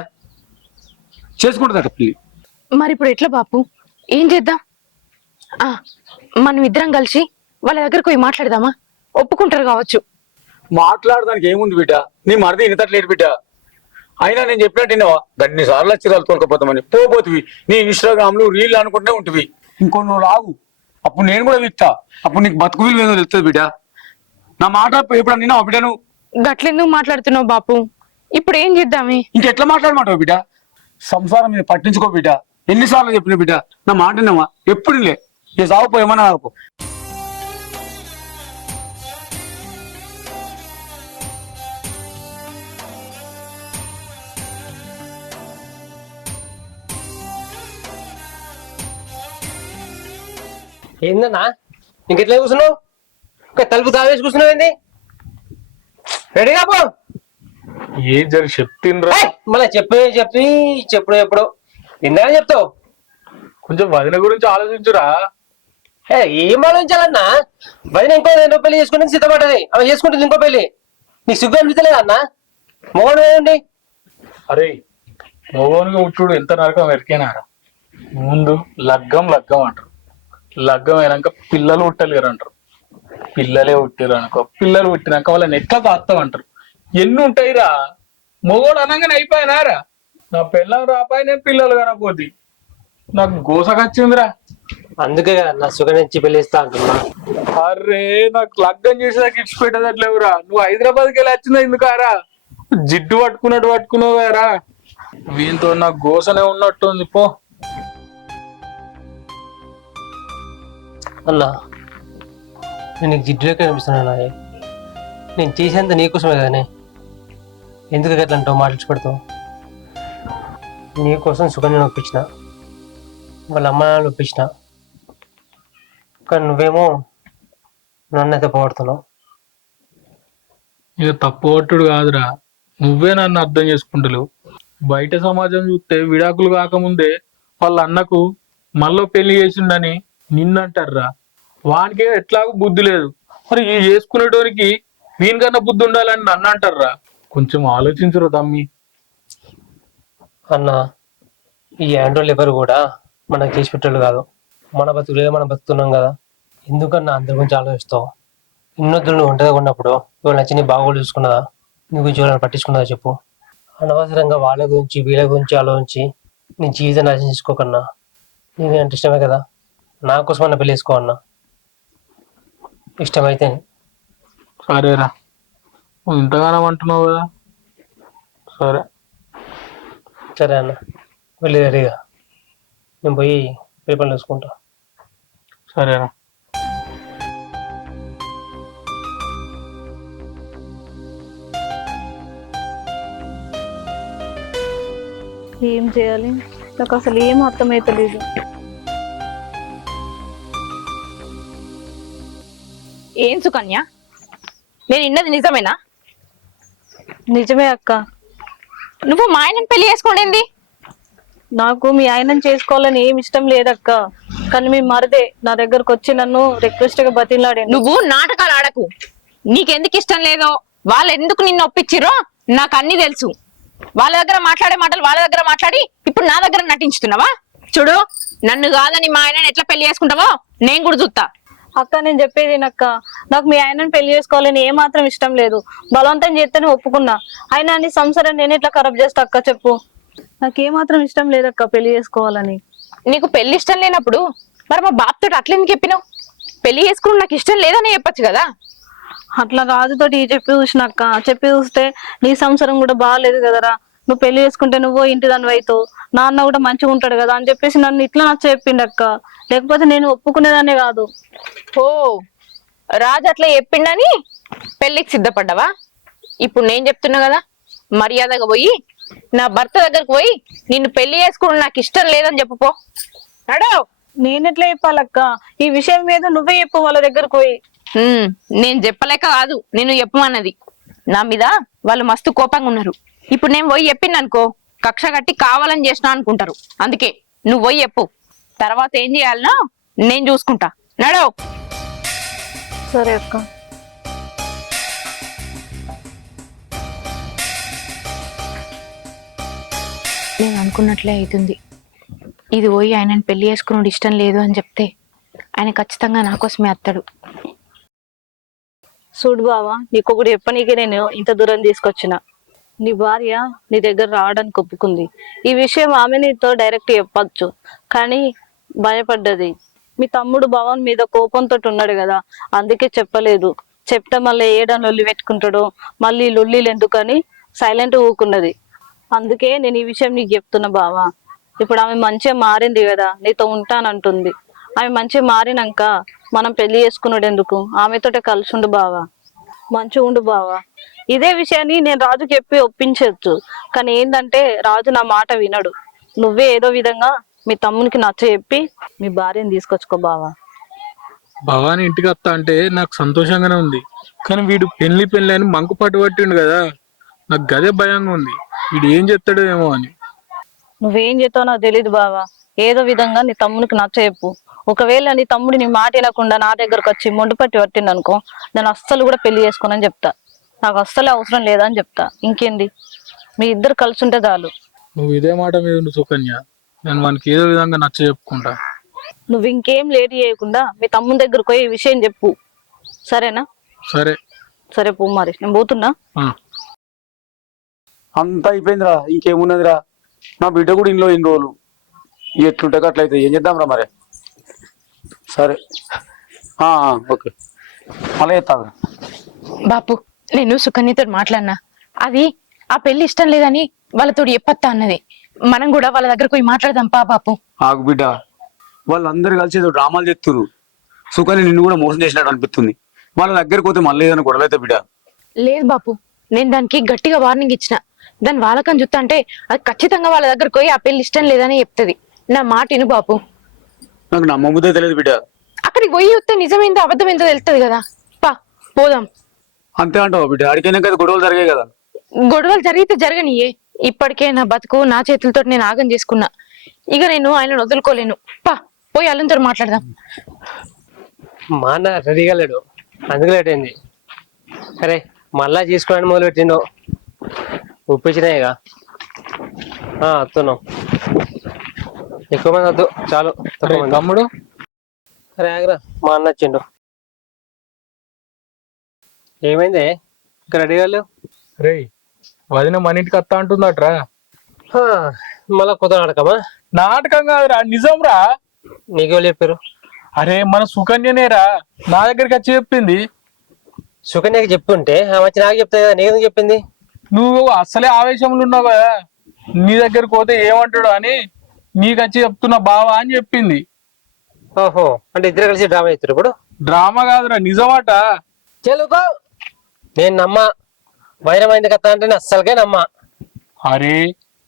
చేసుకుంటుందట పెళ్లి. మరి ఇప్పుడు ఎట్లా బాపు, ఏం చేద్దాం? మనం ఇద్దరం కలిసి వాళ్ళ దగ్గరకు పోయి మాట్లాడదామా? ఒప్పుకుంటారు కావచ్చు. మాట్లాడడానికి ఏముంది బిడ్డ, నీ మరిది ఇనతట్లేదు బిడ్డ. అయినా నేను చెప్పినట్టు విన్నావా, గన్ని సార్లు చిరాలు తోలుకపోతామని పోపోతువి. నీ ఇన్స్టాగ్రామ్లు రీల్ అనుకుంటే ఉంటుంది. ఇంకొన్ని రోజులు ఆగు, అప్పుడు నేను కూడా విత్తా. అప్పుడు నీకు బతుకు విలువ ఏదో తెలుస్తుంది బిడ్డ. నా మాట ఎప్పుడు నిన్నా బిడ్డను. గట్లెందుకు మాట్లాడుతున్నావు బాపు? ఇప్పుడు ఏం చేద్దామే? ఇంకెట్లా మాట్లాడమంటావు బిడ్డ? సంసారం మీద పట్టించుకో బిడ్డ. ఎన్నిసార్లు చెప్పిన బిడ్డ, నా మాట విన్నావా? ఎప్పుడు లే ఇక సాగుపో, ఏమన్నా ఆగుపో. ఏందన్నా ఇంకెట్లా కూర్చున్నావు? ఇంకా తలుపు తావేసి కూర్చున్నావు ఏంది? రెడీగా పో. ఏం జరి చెప్తిన్రా. మళ్ళీ చెప్పుడు ఎప్పుడు ఇందా చెప్తావు. కొంచెం వదిన గురించి ఆలోచించురా. ఏం ఆలోచించాలన్నా? వదిన ఇంకో రెండో పెళ్లి చేసుకుంటే సిద్ధపడ్డది, ఆమె చేసుకుంటుంది ఇంకో పెళ్లి. నీకు సిగ్గు అనిపించలేదా అన్న? మొగడు వేయండి. అరే మొగోనిగా ఉట్టుడు ఎంత నరకం ఎరికేనారా. ముందు లగ్గం అంటారు, లగ్గం అయినాక పిల్లలు పుట్టలేరు అంటారు. పిల్లలే పుట్టారు అనుకో, పిల్లలు పుట్టినాక వాళ్ళని ఎట్లా తాస్తాం అంటారు. ఎన్ని ఉంటాయిరా. మొగోడు అనగానే అయిపోయినారా. నా పిల్లలు రాపాయి, నేను పిల్లలు కనపోద్ది. నాకు గోసకొచ్చిందిరా. అందుకే కదా నా సుఖ నుంచి పెళ్లిస్తా అంటున్నా. అరే నాకు లగ్గం చేసేదాకా ఇచ్చి పెట్టదట్లేవురా. నువ్వు హైదరాబాద్కి వెళ్ళి వచ్చిందా ఎందుకారా? జిడ్డు పట్టుకున్నావు కదరా. వీంతో నాకు గోసనే ఉన్నట్టుంది పో. అన్నా నేను నీకు జిడ్డులే కనిపిస్తున్నా. నేను చేసేంత నీకోసమే కదనే. ఎందుకు అట్లా అంటావు, మాట్లాడి పెడతావు? నీకోసం సుకన్యను ఒప్పించిన, వాళ్ళ అమ్మ నాన్న ఒప్పించిన, కానీ నువ్వేమో నన్నైతే పోగొడుతున్నావు. ఇక తప్పు పట్టుడు కాదురా, నువ్వే నన్ను అర్థం చేసుకుంటలేవు. బయట సమాజం చూస్తే విడాకులు కాకముందే వాళ్ళ అన్నకు మళ్ళీ పెళ్లి చేసిండని నిన్నంటారా. వానికే ఎట్లాగో బుద్ధి లేదు, మరి ఈ చేసుకునేటోనికి వీనికన్నా బుద్ధి ఉండాలని నన్ను అంటారా. కొంచెం ఆలోచించరు తమ్మి. అన్న ఈ ఆండ్రోలు ఎవరు కూడా మనకు చేసి పెట్టాడు కాదు. మన బతుకులే మనం బతుకుతున్నాం కదా. ఎందుకన్నా అందరి గురించి ఆలోచిస్తావు? ఇన్నొద్దులు నువ్వు ఒంటరిగా ఉన్నప్పుడు ఇవాళ నచ్చి నీ బాగోలు చూసుకున్నదా? నీ గురించి ఎవరైనా పట్టించుకున్నదా చెప్పు? అనవసరంగా వాళ్ళ గురించి వీళ్ళ గురించి ఆలోచించి నీ జీవితం నాశనం చేసుకోకన్నా. నీకు అంటే ఇష్టమే కదా, నా కోసం అన్న పెళ్లి వేసుకో అన్నా. ఇష్టమైతే సరేరా, నువ్వు ఇంతగానం అంటున్నావు కదా. సరే సరే అన్న వెళ్ళి రెడీగా నేను పోయి పేపర్లు చూసుకుంటా. సరేనా. ఏం చేయాలి నాకు అసలు ఏం అర్థమైతలేదు. ఏం సుకన్య, నేను ఇన్నది నిజమేనా? నిజమే అక్క. నువ్వు మా ఆయనని పెళ్లి చేసుకోండి. నాకు మీ ఆయనను చేసుకోవాలని ఏం ఇష్టం లేదక్క. కానీ మీ మరదే నా దగ్గరకు వచ్చి నన్ను రిక్వెస్ట్ గా బతిలాడే. నువ్వు నాటకాలు ఆడకు. నీకెందుకు ఇష్టం లేదో, వాళ్ళు ఎందుకు నిన్ను ఒప్పించిరో నాకు అన్ని తెలుసు. వాళ్ళ దగ్గర మాట్లాడే మాటలు వాళ్ళ దగ్గర మాట్లాడి ఇప్పుడు నా దగ్గర నటించుతున్నావా? చూడు, నన్ను కాదని మా ఆయనని ఎట్లా పెళ్లి చేసుకుంటావో నేను కూడా చూస్తా. అక్క నేను చెప్పేది అక్క, నాకు మీ ఆయనను పెళ్లి చేసుకోవాలని ఏమాత్రం ఇష్టం లేదు. బలవంతం చేస్తేనే ఒప్పుకున్నా. అయినా నీ సంసారం నేను ఎట్లా ఖరాబ్ చేస్తా అక్క చెప్పు. నాకేమాత్రం ఇష్టం లేదక్క పెళ్లి చేసుకోవాలని. నీకు పెళ్లి ఇష్టం లేనప్పుడు మరి మా బాబుతో అట్లెందుకు చెప్పినావు? పెళ్లి చేసుకుని నాకు ఇష్టం లేదని చెప్పొచ్చు కదా. అట్లా రాజుతోటి చెప్పి చూసినక్క, చెప్పి చూస్తే నీ సంసారం కూడా బాగాలేదు కదరా. నువ్వు పెళ్లి చేసుకుంటే నువ్వు ఇంటి దాని అవుతావు, నాన్న కూడా మంచిగా ఉంటాడు కదా అని చెప్పేసి నన్ను ఇట్లా నచ్చ చెప్పిండు అక్క. లేకపోతే నేను ఒప్పుకునేదాన్నే కాదు. ఓ, రాజు అట్లా చెప్పిండని పెళ్లికి సిద్ధపడ్డావా? ఇప్పుడు నేను చెప్తున్నా కదా, మర్యాదగా పోయి నా భర్త దగ్గరకు పోయి నిన్ను పెళ్లి చేసుకుని నాకు ఇష్టం లేదని చెప్పుకో. నడో. నేనెట్లా చెప్పాలక్క? ఈ విషయం మీద నువ్వే చెప్పు వాళ్ళ దగ్గరకు పోయి. నేను చెప్పలేక కాదు నేను చెప్పమన్నది. నా మీద వాళ్ళు మస్తు కోపంగా ఉన్నారు. ఇప్పుడు నేను పోయి చెప్పిందనుకో కక్ష కట్టి కావాలని చేసినా అనుకుంటారు. అందుకే నువ్వు పోయి చెప్పు. తర్వాత ఏం చేయాలనో నేను చూసుకుంటా. నడో. సరే అక్క. నేను అనుకున్నట్లే అవుతుంది. ఇది పోయి ఆయనను పెళ్లి చేసుకున్నాడు ఇష్టం లేదు అని చెప్తే ఆయన ఖచ్చితంగా నా కోసమే వస్తాడు. చూడు బావా, నీకొకటి చెప్పనీకే నేను ఇంత దూరం తీసుకొచ్చిన. నీ భార్య నీ దగ్గర రావడానికి ఒప్పుకుంది. ఈ విషయం ఆమె నీతో డైరెక్ట్ చెప్పచ్చు, కానీ భయపడ్డది. మీ తమ్ముడు భవన్ మీద కోపంతో ఉన్నాడు కదా, అందుకే చెప్పలేదు. చెప్తే మళ్ళీ ఏడని లొల్లి పెట్టుకుంటాడు, మళ్ళీ లొల్లిలు ఎందుకని సైలెంట్ ఊకున్నది. అందుకే నేను ఈ విషయం నీకు చెప్తున్నా బావా. ఇప్పుడు ఆమె మంచిగా మారింది కదా, నీతో ఉంటానంటుంది. ఆమె మంచిగా మారినాక మనం పెళ్లి చేసుకున్నాడు ఎందుకు? ఆమెతోటే కలిసి ఉండు బావా, మంచిగా ఉండు బావా. ఇదే విషయాన్ని నేను రాజుకి చెప్పి ఒప్పించవచ్చు, కానీ ఏంటంటే రాజు నా మాట వినడు. నువ్వే ఏదో విధంగా మీ తమ్మునికి నచ్చ చెప్పి మీ భార్యని తీసుకొచ్చుకో బావా. భవాని ఇంటికి వస్తా అంటే నాకు సంతోషంగానే ఉంది, కానీ వీడు పెళ్లి అని మంకు పట్టు పట్టిండు కదా, నాకు గదే భయంగా ఉంది. వీడు ఏం చెప్తాడో ఏమో అని. నువ్వేం చేస్తావు నాకు తెలీదు బావా. ఏదో విధంగా నీ తమ్మునికి నచ్చ చెప్పు. ఒకవేళ నీ తమ్ముడు నీ మాట వినకుండా నా దగ్గరకు వచ్చి మొండి పట్టి పట్టిండు అనుకో, నేను అస్సలు కూడా పెళ్లి చేసుకోనని చెప్తా. నాకు అస్సలే అవసరం లేదని చెప్తా. ఇంకేంది, మీ ఇద్దరు కలిసి ఉంటే చాలు. నువ్వు ఇదే మాట మీద ఉండు సుకన్య, నేను వానికి ఏదో విధంగా నచ్చ చెప్పుకుంటా. నువ్వు ఇంకేం లేట్ చేయకుండా మీ తమ్ముని దగ్గరకు పోయి ఈ విషయం చెప్పు, సరేనా? సరే సరే పో, మరి నేను పోతున్నా. అంతా అయిపోయిందిరా, ఇంకేమున్నదిరా. నా బిడ్డ కూడా ఇంట్లో ఇన్ని రోజులు ఎట్లుంటే అట్లయితే ఏం చేద్దాంరా మరి. సరే ఓకే, మళ్ళీ చెప్తాను. బాపు, నేను సుకన్యతో మాట్లాడినా. అది ఆ పెళ్లి ఇష్టం లేదని వాళ్ళతో చెప్పత్తా అన్నది. మనం కూడా వాళ్ళ దగ్గరకు పోయి మాట్లాడదాం పా బాపు. ఆగు బిడ్డ, వాళ్ళందరూ కలిసి ఏదో డ్రామాలు చేస్తున్నారు. సుకన్య నిన్ను కూడా మోసం చేసినట్టు అనిపిస్తుంది. వాళ్ళ దగ్గరికి పోతే మళ్ళీ ఏదైనా గొడవ అయితే బిడ్డ. లేదు బాపు, నేను దానికి గట్టిగా వార్నింగ్ ఇచ్చిన. దాని వాళ్ళకని చూస్తా అంటే అది ఖచ్చితంగా వాళ్ళ దగ్గరకు పోయి ఆ పెళ్లి ఇష్టం లేదని చెప్తుంది. నా మాట విను బాపు. నాకు నమ్మబుద్ధే తెలియదు బిడ్డ. అక్కడికి పోయి వస్తే నిజమేందో అబద్ధమేందో తెలుస్తుంది కదా. పా పోదాం. అంతే అంటావు బిడ్డ? అడిగినా కదా గొడవలు జరిగాయి కదా. గొడవలు జరిగితే జరగనియే. ఇప్పటికే నా బతుకు నా చేతులతో నేను ఆగం చేసుకున్నా. ఇక నేను ఆయనను వదులుకోలేను. పా పోయి అల్లంతో మాట్లాడదాం. మా అన్న రెడీగా లేడు, అందుకు లేట్ అయింది. అరే మళ్ళా చేసుకోవడానికి మొదలు పెట్టిండు, ఒప్పించినాయిగా. వస్తున్నాం. ఎక్కువ మంది వద్దు, చాలు. తమ్ముడు అరే ఆగరా, మా అన్న వచ్చిండు. ఏమైంది ఇంకా రెడీగా లేవు? రే వదిన మన ఇంటికి వస్తా అంటుందట్రా. మళ్ళా కొత్త నాటకమా? నాటకం కాదురా, నిజం రా. నీకెవరు చెప్పారు? అరే మన సుకన్యనేరా నా దగ్గరికి వచ్చి చెప్పింది. సుకన్యకి చెప్పుంటే ఆమె వచ్చి నాకు చెప్తాయి కదా, నీకు చెప్పింది. నువ్వు అసలే ఆవేశంలో ఉన్నావు కదా, నీ దగ్గరికి పోతే ఏమంటాడు అని నీకు వచ్చి చెప్తున్నా బావా అని చెప్పింది. ఓహో, అంటే ఇద్దరు కలిసి డ్రామా చేస్తారు ఇప్పుడు. డ్రామా కాదురా, నిజమాట. చెలుకో, నేను నమ్మా. వైరమైంది కథ అంటే నేను అస్సలకే నమ్మా. అరే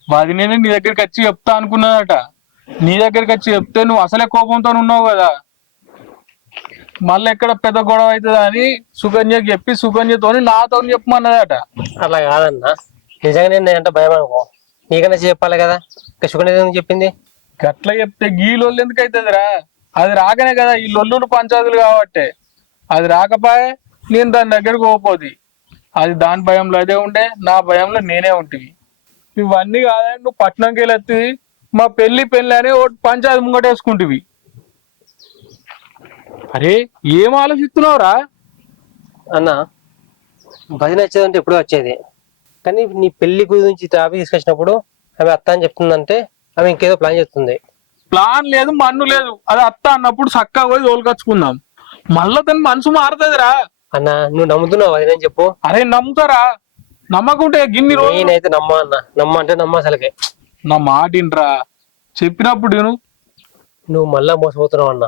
వదినే నీ దగ్గరికి వచ్చి చెప్తా అనుకున్నదట. నీ దగ్గరికి వచ్చి చెప్తే నువ్వు అసలే కోపంతో ఉన్నావు కదా, మళ్ళీ ఎక్కడ పెద్ద గొడవ అవుతుందా అని సుకన్యకి చెప్పి సుకన్యతో నాతో చెప్పమన్నదట. అట్లా కాదన్నా, నిజంగా నేను అంటే భయం అనుకో, నీకన్నా చెప్పాలి కదా. ఇంకా సుకన్య చెప్పింది. గట్ల చెప్తే గీ లొల్లు ఎందుకు అవుతుందిరా? అది రాకనే కదా ఈ లొల్లులు పంచాదులు కాబట్టి. అది రాకపోయే నేను దాని దగ్గరకు పోపోది. అది దాని భయంలో అదే ఉండే, నా భయంలో నేనే ఉంటుంది. ఇవన్నీ కాదని నువ్వు పట్నంకి వెళ్ళి మా పెళ్లి అని ఒకటి పంచాయతీ ముంగటేసుకుంటువి. అరే ఏం ఆలోచిస్తున్నావురా? అన్న భజన వచ్చేదంటే ఎప్పుడూ వచ్చేది, కానీ నీ పెళ్లి గురించి టాపిక్ తీసుకొచ్చినప్పుడు ఆమె అత్త అని చెప్తుందంటే ఆమె ఇంకేదో ప్లాన్ చేస్తుంది. ప్లాన్ లేదు, మన్ను లేదు. అది అత్త అన్నప్పుడు చక్కగా పోయి తోలుకొచ్చుకుందాం. మళ్ళా దాని మనసు మారుతుందిరా. అన్న నువ్వు నమ్ముతున్నావు అది, నేను చెప్పు. అరే నమ్ముతారా? నమ్మకుంటే గిన్ని రోజులు. నేనైతే నమ్మా అన్న, నమ్మ అంటే నమ్మ అసలుకే. నా మాట వినరా, చెప్పినప్పుడు విను. నువ్వు మళ్ళా మోసపోతున్నావు అన్న.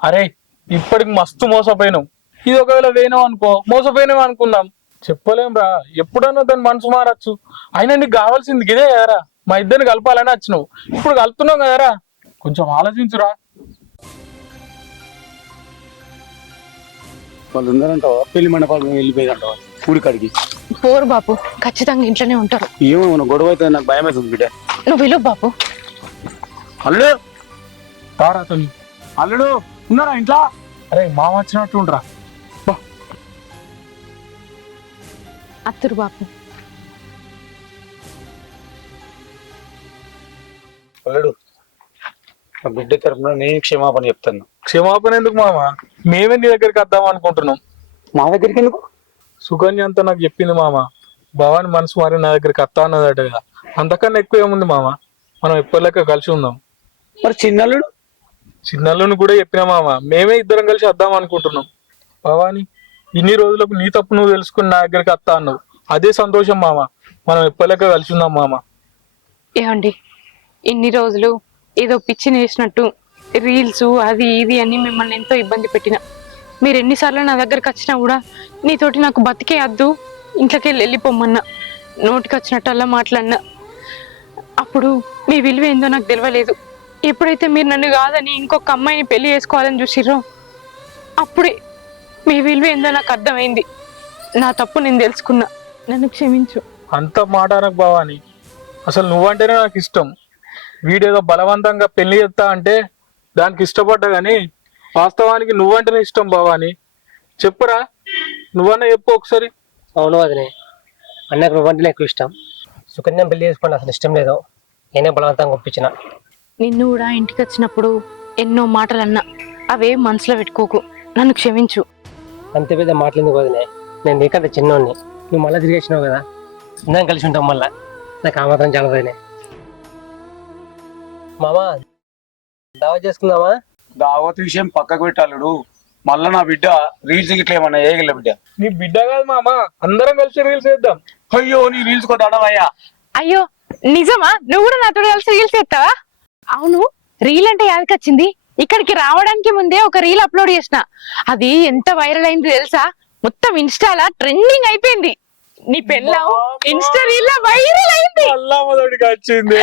అరే ఇప్పటికి మస్తు మోసపోయినావు. ఇది ఒకవేళ వేయనావు అనుకో, మోసపోయినావు అనుకుందాం. చెప్పలేం రా, ఎప్పుడన్నా దాని మనసు మారచ్చు. అయినా నీకు కావాల్సింది ఇదే కదరా, మా ఇద్దరిని కలపాలని వచ్చినావు. ఇప్పుడు కలుపుతున్నావు కదరా, కొంచెం ఆలోచించురా. వాళ్ళు ఉన్నారంటావా? పెళ్లి మండపాలు వెళ్ళిపోయిందంటావా ఊరికాడికి? పోరు బాపు, ఖచ్చితంగా ఇంట్లోనే ఉంటారు. ఏమో గొడవ అయితే నాకు భయం అవుతుంది బిడ్డ. నువ్వు విలువ బాపు. అల్లుడు తారా తల్లి, అల్లుడు ఉన్నారా ఇంట్లో? అరే మామ వచ్చినట్టు ఉండరా. అత్తురు బాపు. అల్లుడు నా బిడ్డ తరపున నేను క్షమాపణ చెప్తాను. క్షమాపణ ఎందుకు మామ? మేమే నీ దగ్గరికి వద్దాం అనుకుంటున్నాం. మా దగ్గరికి ఎందుకు? సుకన్య అంతా నాకు చెప్పింది మామ, భవాని మనసు మారి నా దగ్గరికి వస్తా అన్నదట కదా. అంతకన్నా ఎక్కువ ఏముంది మామ, మనం ఎప్పటిలెక్క కలిసి ఉందాం. మరి చిన్నల్లుడు? చిన్నల్లుని కూడా చెప్పినా మామ, మేమే ఇద్దరం కలిసి వద్దాం అనుకుంటున్నాం. భవాని ఇన్ని రోజులకు నీ తప్పు నువ్వు తెలుసుకుని నా దగ్గరికి వస్తా అన్నావు, అదే సంతోషం మామ. మనం ఎప్పటిలెక్క కలిసి ఉందాం మామ. ఏమండి, ఇన్ని రోజులు ఏదో పిచ్చి నేసినట్టు రీల్స్ అది ఇది అని మిమ్మల్ని ఎంతో ఇబ్బంది పెట్టిన. మీరు ఎన్నిసార్లు నా దగ్గరకు వచ్చినా కూడా నీతోటి నాకు బతికే వద్దు, ఇంట్లోకి వెళ్ళిపోమన్నా, నోటికి వచ్చినట్టల్లా మాట్లాడినా. అప్పుడు మీ విలువ ఏందో నాకు తెలియలేదు. ఎప్పుడైతే మీరు నన్ను కాదని ఇంకొక అమ్మాయిని పెళ్లి చేసుకోవాలని చూసిర్రో అప్పుడే మీ విలువ ఏందో నాకు అర్థమైంది. నా తప్పు నేను తెలుసుకున్నా, నన్ను క్షమించు. అంత మాట అనకు భవాని, అసలు నువ్వంటేనే నాకు ఇష్టం. వీడేదో బలవంతంగా పెళ్లి చేస్తా అంటే దానికి ఇష్టపడ్డా గాని వాస్తవానికి నువ్వంటేనే ఇష్టం. భవాని చెప్పురా, నువ్వన్నా చెప్పు ఒకసారి. అవును అదినే, అన్నకు నువ్వంటేనే ఎక్కువ ఇష్టం. సుకన్యం పెళ్లి చేసుకోండి అసలు ఇష్టం లేదు, నేనే బలవంతంగా ఒప్పించిన. నిన్ను కూడా ఇంటికి వచ్చినప్పుడు ఎన్నో మాటలు అన్నా, అవే మనసులో పెట్టుకోకు, నన్ను క్షమించు. అంతే పెద్ద మాటలు వదిలే, నేను నీకంటే చిన్నోడిని, నువ్వు మళ్ళీ తిరిగేసినావు కదా, అందరం కలిసి ఉంటాం మళ్ళా. నాకు ఆ మాత్రం చాలా వదిలే. మామా దావా చేసుకుందామా? దావత్ విషయం పక్కకు పెట్టాలడు. మళ్ళా నా బిడ్డ రీల్స్ గిట్ల ఏమన్నా వేయగల బిడ్డ? నీ బిడ్డ కాదు మామ, అందరం కలిసి రీల్స్ వేద్దాం. అయ్యో నీ రీల్స్ కొట్టడమయ్యా. అయ్యో నిజమా? నువ్వు కూడా నాతో కలిసి రీల్స్ చేస్తావా? అవును, రీల్ అంటే యాదకొచ్చింది. ఇక్కడికి రావడానికి ముందే ఒక రీల్ అప్లోడ్ చేసిన, అది ఎంత వైరల్ అయింది తెలుసా? మొత్తం ఇన్స్టాలా ట్రెండింగ్ అయిపోయింది. నీ పెళ్ళం ఇన్స్టా రీల్ వైరల్ అయింది. అల్లా మొదటికి వచ్చింది.